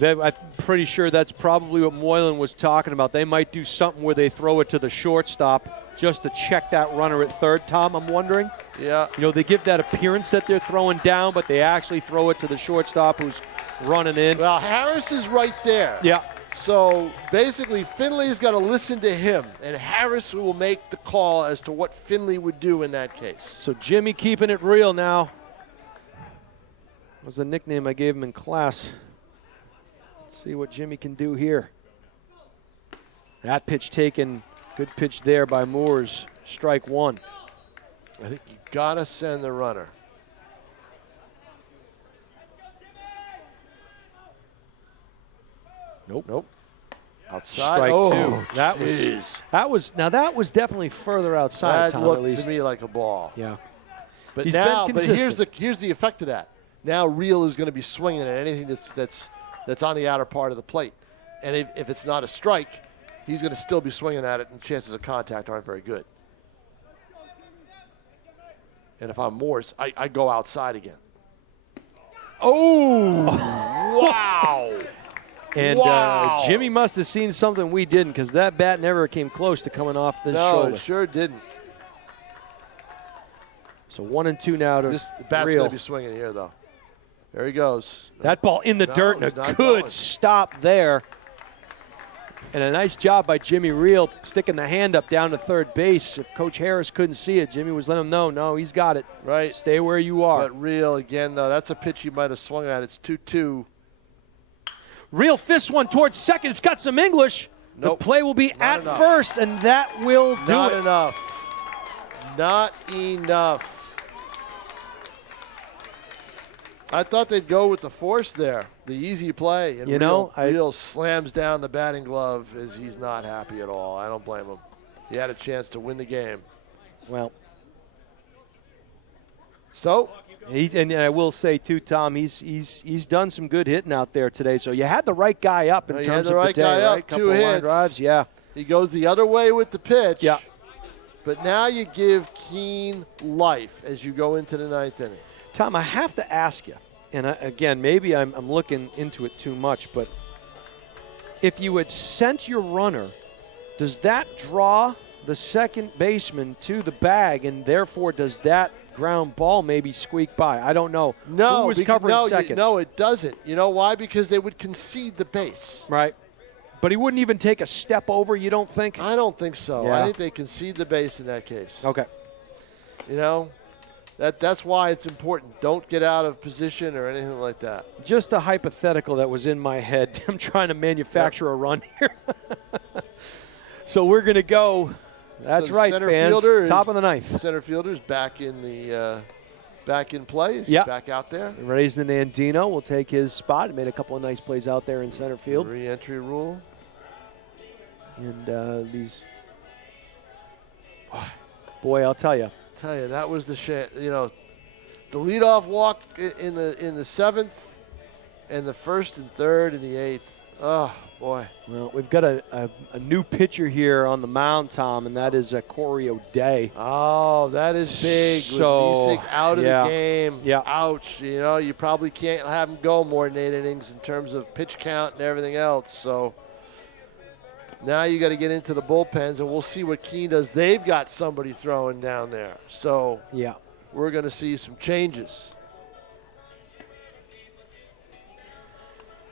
I'm pretty sure that's probably what Moylan was talking about. They might do something where they throw it to the shortstop just to check that runner at third, Tom, I'm wondering. Yeah. You know, they give that appearance that they're throwing down, but they actually throw it to the shortstop who's running in. Well, Harris is right there. Yeah. So basically, Finley's got to listen to him, and Harris will make the call as to what Finley would do in that case. So Jimmy keeping it real now. That was a nickname I gave him in class. Let's see what Jimmy can do here. That pitch taken. Good pitch there by Moores. Strike 1. I think you got to send the runner. Nope. Outside. Strike 2. That was definitely further outside, that Tom, looked at least. to me like a ball. Yeah. But He's now, been but consistent. here's the effect of that. Now Real is going to be swinging at anything that's on the outer part of the plate, and if it's not a strike, he's going to still be swinging at it, and chances of contact aren't very good. And if I'm Morse, I go outside again. Oh! Wow! And wow. Jimmy must have seen something we didn't, because that bat never came close to coming off the shoulder. No, it sure didn't. So 1-2 now to This bat's Real. going to be swinging here, though. There he goes. That ball in the dirt, and a he's not good going. stop there. And a nice job by Jimmy Real sticking the hand up down to third base. If Coach Harris couldn't see it, Jimmy was letting him know, no, he's got it. Right. Stay where you are. But Real, again, though, that's a pitch he might have swung at. It's 2-2. Real fists one towards second. It's got some English. Nope. The play will be Not at enough. first, and that will do Not it. enough. Not enough. I thought they'd go with the force there, the easy play. And Real slams down the batting glove as he's not happy at all. I don't blame him. He had a chance to win the game. Well, so and I will say too, Tom, he's done some good hitting out there today. So you had the right guy up in terms of the day, right? Two Couple of line hits. drives, yeah. He goes the other way with the pitch. Yeah. But now you give Keene life as you go into the ninth inning. Tom, I have to ask you, and again, maybe I'm looking into it too much, but if you had sent your runner, does that draw the second baseman to the bag, and therefore does that ground ball maybe squeak by? I don't know. No, who was covering second? No, it doesn't. You know why? Because they would concede the base. Right. But he wouldn't even take a step over, you don't think? I don't think so. Yeah. I think they concede the base in that case. Okay. You know, that's why it's important. Don't get out of position or anything like that. Just a hypothetical that was in my head. I'm trying to manufacture a run here. So we're going to go. That's So right, fans. Top of the ninth. Center fielder's back in the back in play. He's Yep. back out there. Raising Andino will take his spot. He made a couple of nice plays out there in center field. Re-entry rule. And these, boy, I'll tell you. That was the the leadoff walk in the seventh, and the first and third in the eighth. Oh boy! Well, we've got a new pitcher here on the mound, Tom, and that is Corey O'Day. Oh, that is big. So, with Misek out of the game. Yeah. Ouch. You probably can't have him go more than 8 innings in terms of pitch count and everything else. So now you got to get into the bullpens, and we'll see what Keene does. They've got somebody throwing down there. So yeah, we're going to see some changes.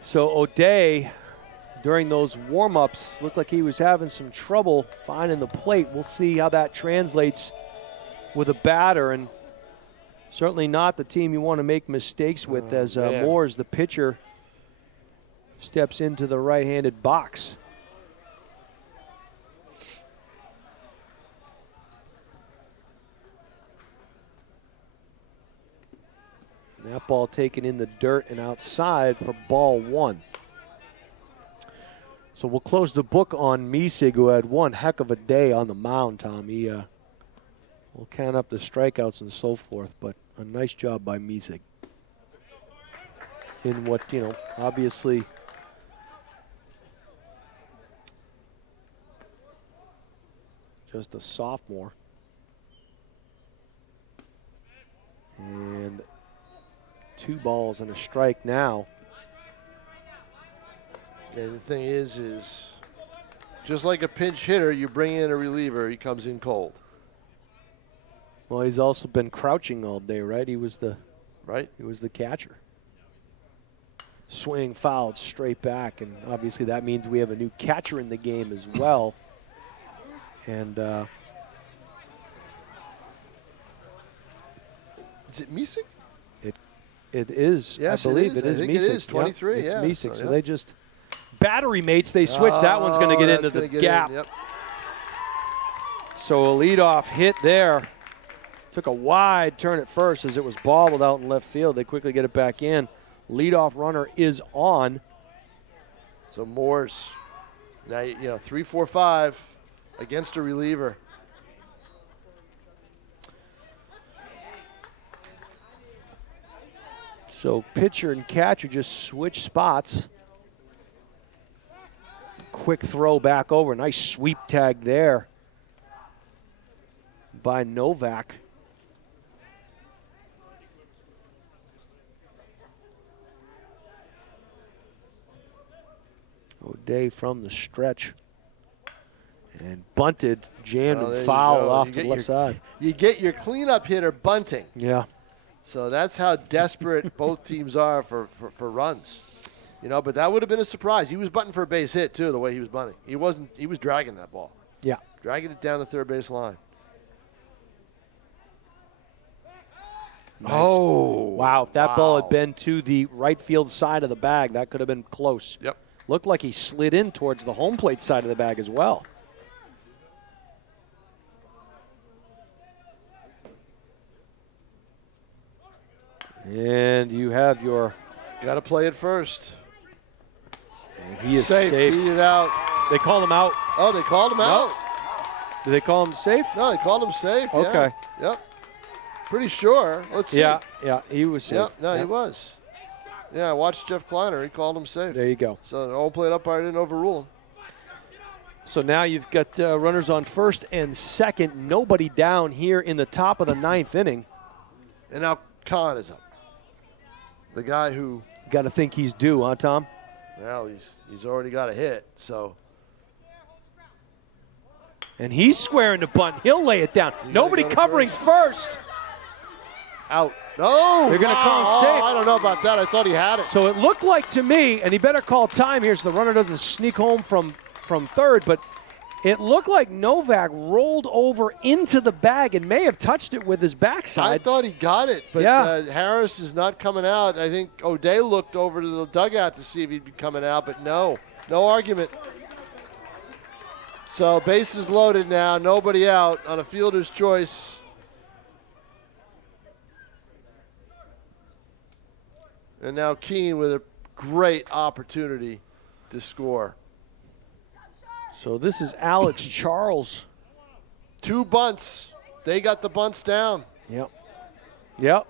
So O'Day, during those warm-ups, looked like he was having some trouble finding the plate. We'll see how that translates with a batter, and certainly not the team you want to make mistakes with as Moores, the pitcher, steps into the right-handed box. That ball taken in the dirt and outside for ball one. So we'll close the book on Misek, who had one heck of a day on the mound, Tom. He will count up the strikeouts and so forth, but a nice job by Misek. In what, obviously just a sophomore. And 2 balls and a strike now. And the thing is just like a pinch hitter, you bring in a reliever, he comes in cold. Well, he's also been crouching all day, right? He was the catcher. Swing fouled straight back, and obviously that means we have a new catcher in the game as well. And is it Misek? It is. Yes, I believe it is. Misek. It is 23. It's yeah, Misek. So they just battery mates. They switch. That one's going to get into the gap. Yep. So a leadoff hit there. Took a wide turn at first as it was bobbled out in left field. They quickly get it back in. Leadoff runner is on. So Morse, now 3-4-5 against a reliever. So pitcher and catcher just switch spots. Quick throw back over. Nice sweep tag there by Novak. O'Day from the stretch. And bunted, jammed, Oh, there and you fouled go. off You to the get left side. You get your cleanup hitter bunting. Yeah. So that's how desperate both teams are for runs. You know, but that would have been a surprise. He was butting for a base hit, too, the way he was bunting. He was dragging that ball. Yeah. Dragging it down the third base line. Nice. Oh. Wow, if that ball had wow. been to the right field side of the bag, that could have been close. Yep. Looked like he slid in towards the home plate side of the bag as well. And you have your... Got to play it first. And he is safe. safe. Beat it out. They called him out. Oh, they called him out. Did they call him safe? No, they called him safe. Yeah. Okay. Yep. Pretty sure. Let's see. Yeah, he was safe. Yep. No, he was. Yeah, I watched Jeff Kleiner. He called him safe. There you go. So the home plate umpire didn't overrule him. So now you've got runners on first and second. Nobody down here in the top of the ninth inning. And now Kahn is up. The guy who... Got to think he's due, huh, Tom? Well, he's already got a hit, so... And he's squaring the bunt. He'll lay it down. Nobody covering first. Out. No! They're going to call him safe. I don't know about that. I thought he had it. So it looked like to me, and he better call time here so the runner doesn't sneak home from third, but it looked like Novak rolled over into the bag and may have touched it with his backside. I thought he got it, but Harris is not coming out. I think O'Day looked over to the dugout to see if he'd be coming out, but no argument. So bases loaded now, nobody out on a fielder's choice. And now Keene with a great opportunity to score. So this is Alex Charles. 2 bunts. They got the bunts down. Yep.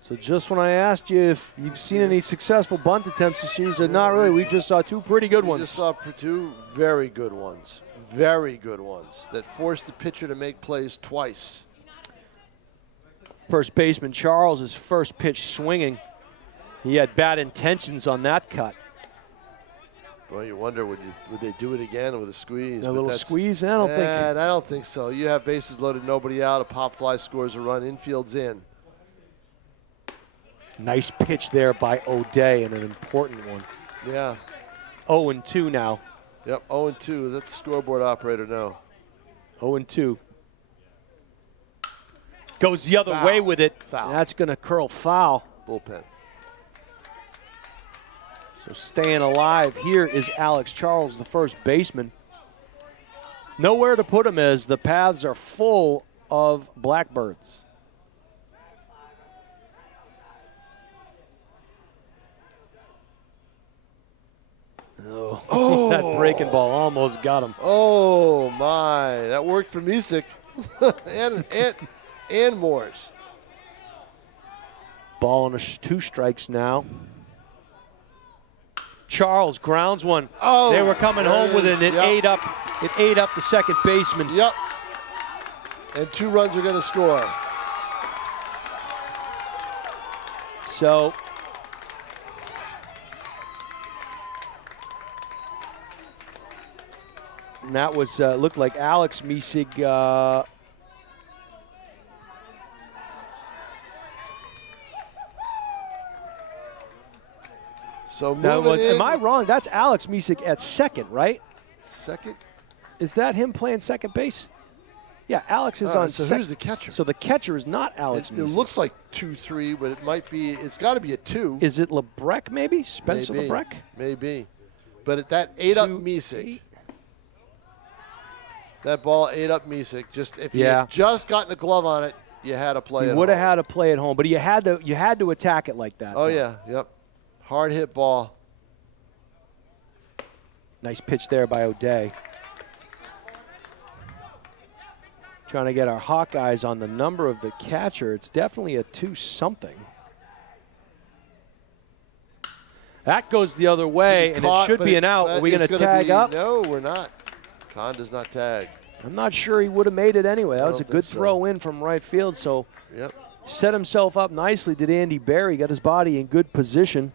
So just when I asked you if you've seen any successful bunt attempts this year, you said not really. We just saw 2 pretty good ones. We just saw 2 very good ones. Very good ones that forced the pitcher to make plays twice. First baseman Charles, his first pitch swinging. He had bad intentions on that cut. Well, you wonder would they do it again with a squeeze? A little squeeze? I don't think so. You have bases loaded, nobody out. A pop fly scores a run. Infield's in. Nice pitch there by O'Day, and an important one. Yeah. 0-2 now. Yep, 0-2. Let the scoreboard operator know. 0-2. Goes the other way with it. Foul. That's going to curl foul. Bullpen. So staying alive here is Alex Charles, the first baseman. Nowhere to put him as the paths are full of Blackbirds. Oh, that breaking ball almost got him. Oh, my. That worked for Misek and Moores. Ball on 2 strikes now. Charles grounds one. Oh, they were coming home with it, and it ate up. It ate up the second baseman. Yep. And 2 runs are going to score. So and that was looked like Alex Misek. So am I wrong? That's Alex Misek at second, right? Second? Is that him playing second base? Yeah, Alex is on so second. who's the catcher? So the catcher is not Alex Misek. It looks like 2-3, but it might be. It's got to be a 2. Is it LeBrec maybe? Spencer LeBrec? Maybe. But that ate up Misek. That ball ate up Misek. Just if you had just gotten a glove on it, you had to play it. You would have had to play at home, but you had to attack it like that. Oh yeah, yep. Hard hit ball. Nice pitch there by O'Day. Trying to get our Hawkeyes on the number of the catcher. It's definitely a 2-something. That goes the other way, and it should be an out. Are we going to tag up? No, we're not. Kahn does not tag. I'm not sure he would have made it anyway. That was a good throw in from right field, so set himself up nicely, did Andy Berry. Got his body in good position.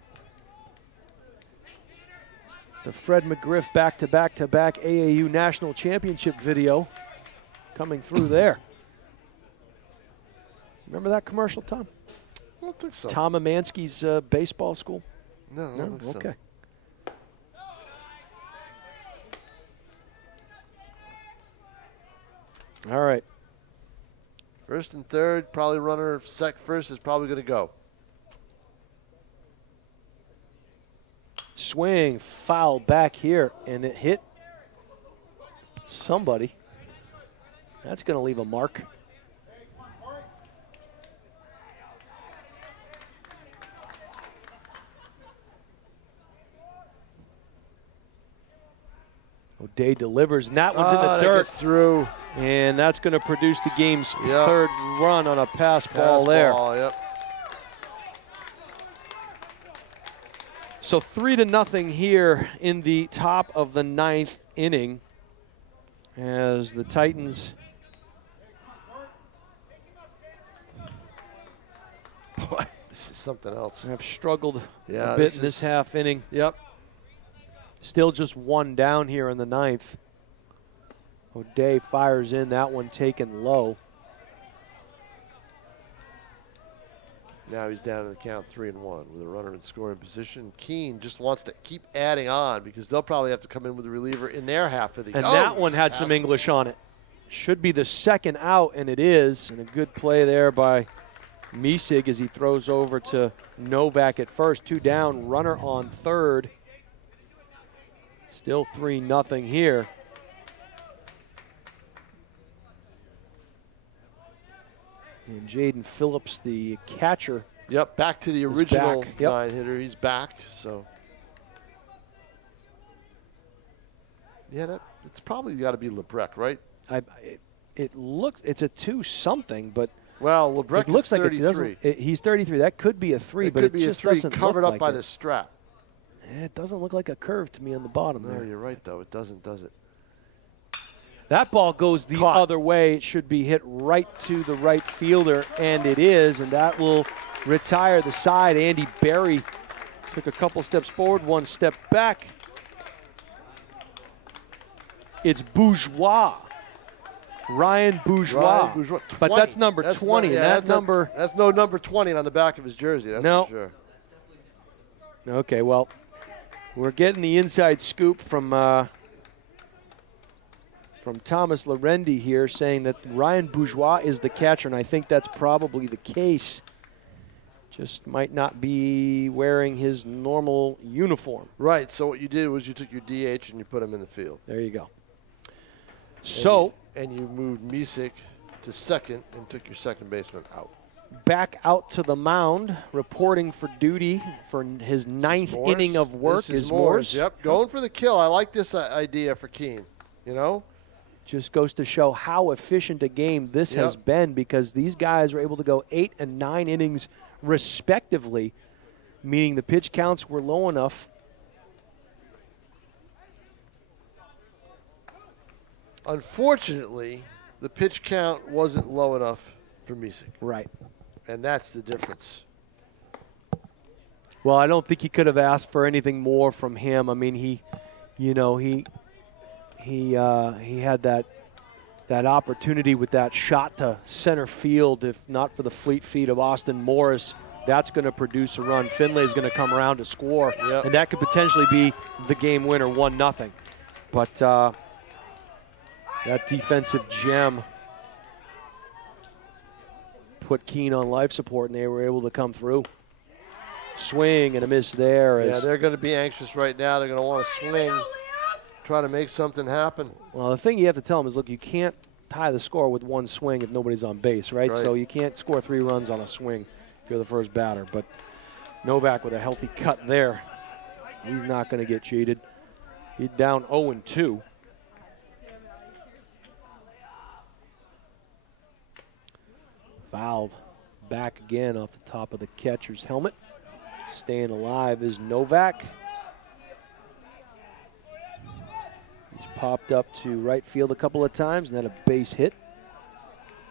The Fred McGriff back-to-back-to-back AAU National Championship video coming through there. Remember that commercial, Tom? I don't think so. Tom Amansky's baseball school? No, I don't think so. Okay. All right. First and third, probably runner first is probably going to go. Swing, foul back here, and it hit somebody. That's going to leave a mark. O'Day delivers, and that one's in the dirt. Gets through. And that's going to produce the game's third run on a pass ball there. Yep. So 3-0 here in the top of the 9th inning as the Titans. Boy, this is something else. Have struggled a bit in this half inning. Yep. Still just one down here in the 9th. O'Day fires in, that one taken low. Now he's down to the count 3-1 with a runner in scoring position. Keene just wants to keep adding on because they'll probably have to come in with a reliever in their half of the game. And that one had some English on it. Should be the second out, and it is. And a good play there by Misig as he throws over to Novak at first. 2 down, runner on third. Still 3-0 here. And Jaden Phillips, the catcher. Yep, back to the original 9-hitter. He's back, so. Yeah, it's probably got to be Lebrecht, right? It looks, it's a 2-something, but. Well, Lebrecht looks is like 33. He's 33. That could be a 3, but it just doesn't look covered up like by it. the strap. It doesn't look like a curve to me on the bottom there. No, you're right, though. It doesn't, does it? That ball goes the other way. It should be hit right to the right fielder, and it is, and that will retire the side. Andy Berry took a couple steps forward, 1 step back. It's Bourgeois. Ryan Bourgeois. But that's number 20. That's no number 20 on the back of his jersey, that's for sure. Okay, well, we're getting the inside scoop from Thomas Lorendi here saying that Ryan Bourgeois is the catcher, and I think that's probably the case. Just might not be wearing his normal uniform. Right, so what you did was you took your DH and you put him in the field. There you go. And you moved Misig to second and took your second baseman out. Back out to the mound, reporting for duty for his 9th inning of work is Moores. Yep, going for the kill. I like this idea for Keene, you know? Just goes to show how efficient a game this has been because these guys were able to go 8 and 9 innings respectively, meaning the pitch counts were low enough. Unfortunately, the pitch count wasn't low enough for Misig. Right. And that's the difference. Well, I don't think he could have asked for anything more from him. I mean, he had that opportunity with that shot to center field. If not for the fleet feet of Austin Morris, that's going to produce a run. Finlay is going to come around to score, and that could potentially be the game winner, 1-0. But that defensive gem put Keene on life support, and they were able to come through. Swing and a miss there. Yeah, they're going to be anxious right now. They're going to want to swing, try to make something happen. Well, the thing you have to tell them is, look, you can't tie the score with one swing if nobody's on base, right? So you can't score 3 runs on a swing if you're the first batter. But Novak with a healthy cut there. He's not going to get cheated. He's down 0-2. Fouled back again off the top of the catcher's helmet. Staying alive is Novak. He's popped up to right field a couple of times and had a base hit.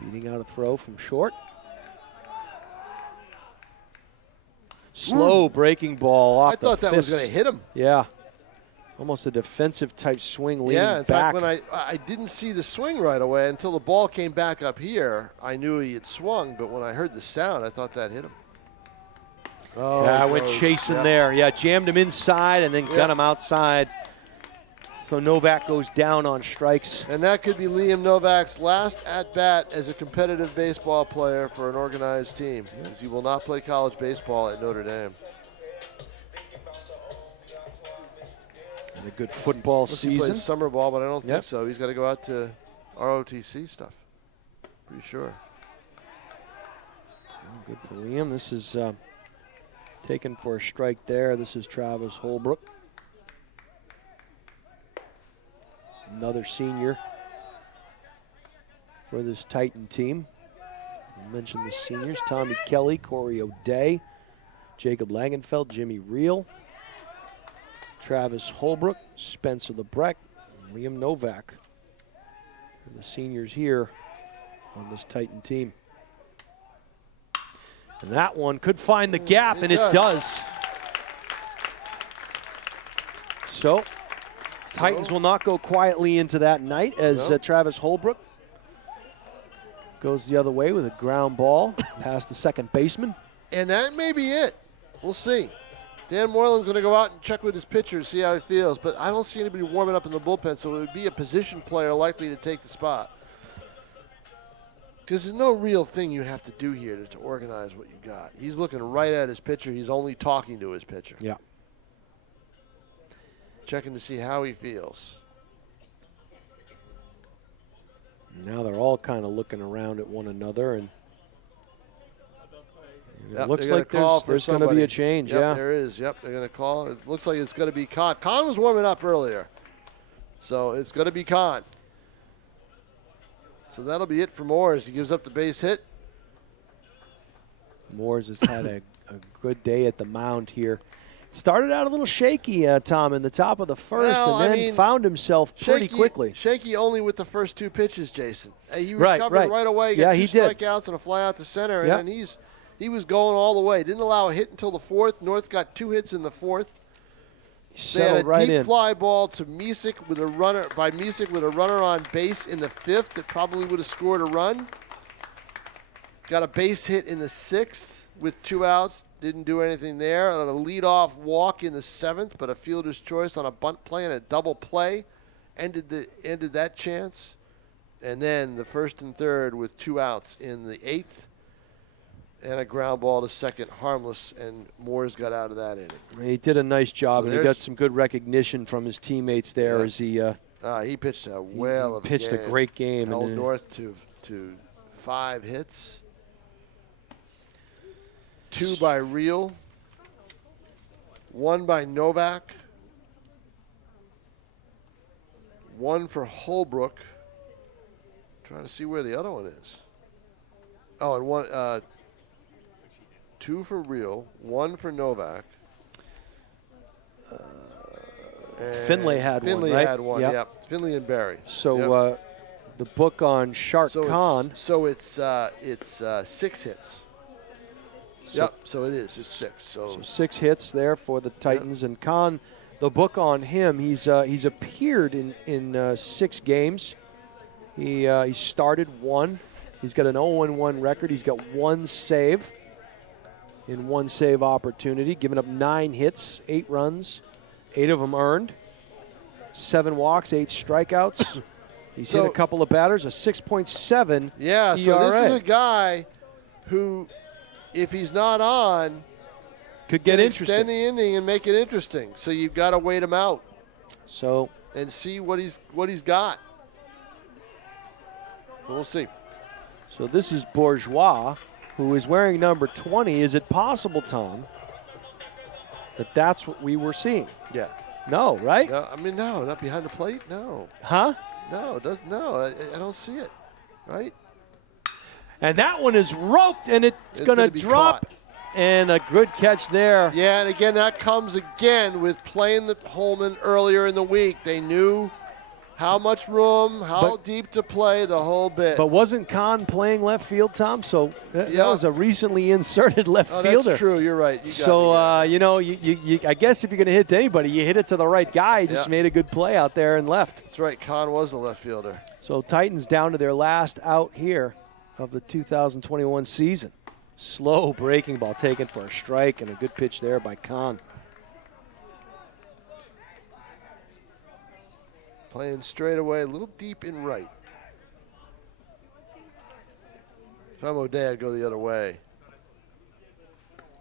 Beating out a throw from short. Slow breaking ball off the I thought that was going to hit him. Yeah. Almost a defensive type swing leaning Yeah, in back. fact, when I didn't see the swing right away until the ball came back up here, I knew he had swung, but when I heard the sound, I thought that hit him. Oh, yeah, I went chasing there. Yeah, jammed him inside and then got him outside. So Novak goes down on strikes. And that could be Liam Novak's last at-bat as a competitive baseball player for an organized team, because he will not play college baseball at Notre Dame. And a good football He season. plays summer ball, but I don't think so. He's got to go out to ROTC stuff. Pretty sure. Good for Liam. This is taken for a strike there. This is Travis Holbrook. Another senior for this Titan team. I mentioned the seniors: Tommy Kelly, Corey O'Day, Jacob Langenfeld, Jimmy Reel, Travis Holbrook, Spencer LeBrecht, and Liam Novak. And the seniors here on this Titan team. And that one could find the gap, and it does. So Titans will not go quietly into that night as Travis Holbrook goes the other way with a ground ball past the second baseman. And that may be it. We'll see. Dan Moylan's going to go out and check with his pitcher, see how he feels. But I don't see anybody warming up in the bullpen, so it would be a position player likely to take the spot. Because there's no real thing you have to do here to organize what you got. He's looking right at his pitcher. He's only talking to his pitcher. Yeah. Checking to see how he feels. Now they're all kind of looking around at one another, and it looks like there's going to be a change. Yep, there is. Yep, they're going to call. It looks like it's going to be Kahn. Kahn was warming up earlier, so it's going to be Kahn. So that'll be it for Moores. He gives up the base hit. Moores has had a good day at the mound here. Started out a little shaky, Tom, in the top of the first, and then found himself pretty quickly. Shaky only with the first two pitches, Jason. He recovered right away. Got two strikeouts and a fly out to center, and then he was going all the way. Didn't allow a hit until the fourth. North got 2 hits in the fourth. They had a deep fly ball to Misek with a runner on base in the fifth that probably would have scored a run. Got a base hit in the sixth with 2 outs. Didn't do anything there. On a leadoff walk in the seventh, but a fielder's choice on a bunt play and a double play ended that chance. And then the first and third with 2 outs in the eighth. And a ground ball to second, harmless, and Moores got out of that inning. He did a nice job, and he got some good recognition from his teammates there as he pitched a whale of a game. Pitched a great game. Held North to 5 hits. 2 by Reel. 1 by Novak. 1 for Holbrook. Trying to see where the other one is. Oh, and 1... 2 for Reel, 1 for Novak. Finlay had one, right? Finlay had one, yep. Finlay and Barry. So the book on Shark Khan. So it's 6 hits. So it is. It's 6. So 6 hits there for the Titans. And Khan, the book on him, he's appeared in 6 games. He started 1. He's got an 0-1 record. He's got 1 save. In 1 save opportunity, giving up 9 hits, 8 runs, 8 of them earned, 7 walks, 8 strikeouts. He's hit a couple of batters, a 6.7 ERA. So this is a guy who, if he's not on, could get interesting. Extend the inning and make it interesting. So you've got to wait him out. So and see what he's got. We'll see. So this is Bourgeois, who is wearing number 20. Is it possible, Tom, that that's what we were seeing? Yeah. No, right? No, no, not behind the plate. No. Huh? No, I don't see it. Right? And that one is roped, and it's going to drop. Caught. And a good catch there. Yeah, and again, that comes again with playing the Holman earlier in the week. They knew How much room, how deep to play, the whole bit. But wasn't Kahn playing left field, Tom? So that was a recently inserted left fielder. That's true. You're right. I guess if you're going to hit to anybody, you hit it to the right guy. He just made a good play out there and left. That's right. Kahn was the left fielder. So Titans down to their last out here of the 2021 season. Slow breaking ball taken for a strike and a good pitch there by Kahn. Playing straight away, a little deep in right. If I'm O'Day, I'd go the other way.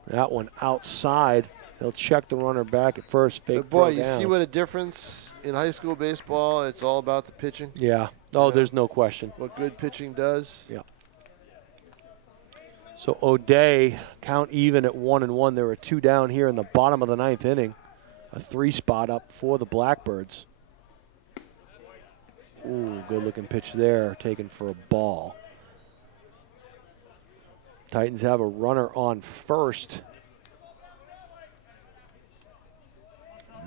That one outside. He'll check the runner back at first. Fake but boy, throw you down. See what a difference in high school baseball. It's all about the pitching. Yeah. Oh, there's no question. What good pitching does. Yeah. So O'Day count even at 1-1. There were 2 down here in the bottom of the 9th inning. A 3 spot up for the Blackbirds. Ooh, good looking pitch there, taken for a ball. Titans have a runner on first.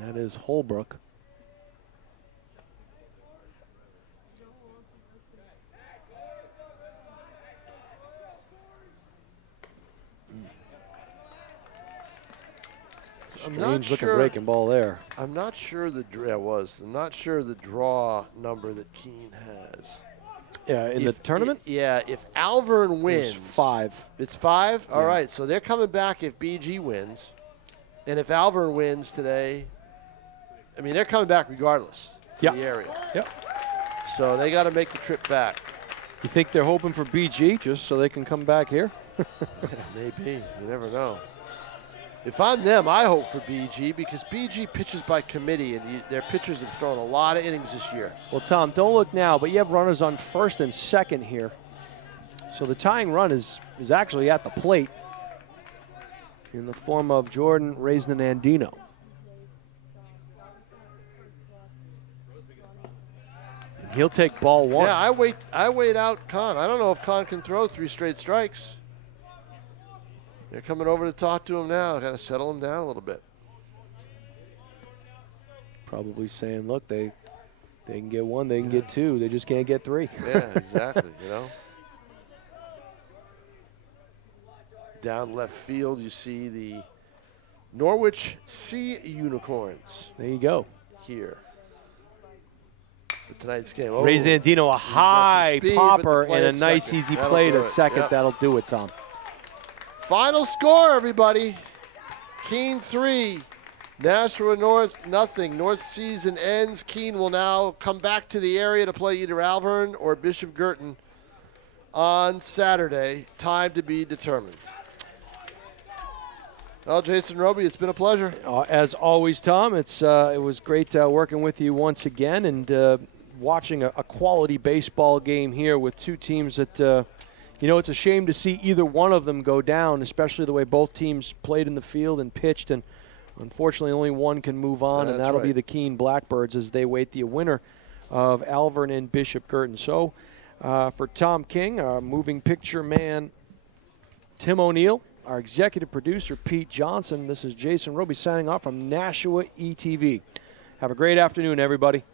That is Holbrook. Strange looking breaking ball there. I'm not sure I'm not sure the draw number that Keene has. Yeah, in the tournament? If Alvern wins. It's 5. It's 5? All right, so they're coming back if BG wins. And if Alvern wins today, I mean, they're coming back regardless to the area. Yep. So they got to make the trip back. You think they're hoping for BG just so they can come back here? Maybe. You never know. If I'm them, I hope for BG because BG pitches by committee, and their pitchers have thrown a lot of innings this year. Well, Tom, don't look now, but you have runners on first and second here. So the tying run is actually at the plate in the form of Jordan Raisnandino. And he'll take ball 1. Yeah, I wait out Kahn. I don't know if Kahn can throw 3 straight strikes. They're coming over to talk to him now. Got to settle him down a little bit. Probably saying, look, they can get 1, they can get 2. They just can't get 3. Yeah, exactly, Down left field, you see the Norwich Sea Unicorns. There you go. Here for tonight's game. Raisnandino, a high popper and a nice easy play to second. Yep. That'll do it, Tom. Final score, everybody. Keene 3, Nashua North nothing. North season ends. Keene will now come back to the area to play either Alvern or Bishop Girton on Saturday. Time to be determined. Well, Jason Roby, it's been a pleasure. As always, Tom, it was great working with you once again and watching a quality baseball game here with 2 teams that it's a shame to see either one of them go down, especially the way both teams played in the field and pitched. And unfortunately, only one can move on, and that'll be the Keene Blackbirds as they wait the winner of Alvern and Bishop Girton. So for Tom King, our moving picture man, Tim O'Neill, our executive producer, Pete Johnson, this is Jason Roby signing off from Nashua ETV. Have a great afternoon, everybody.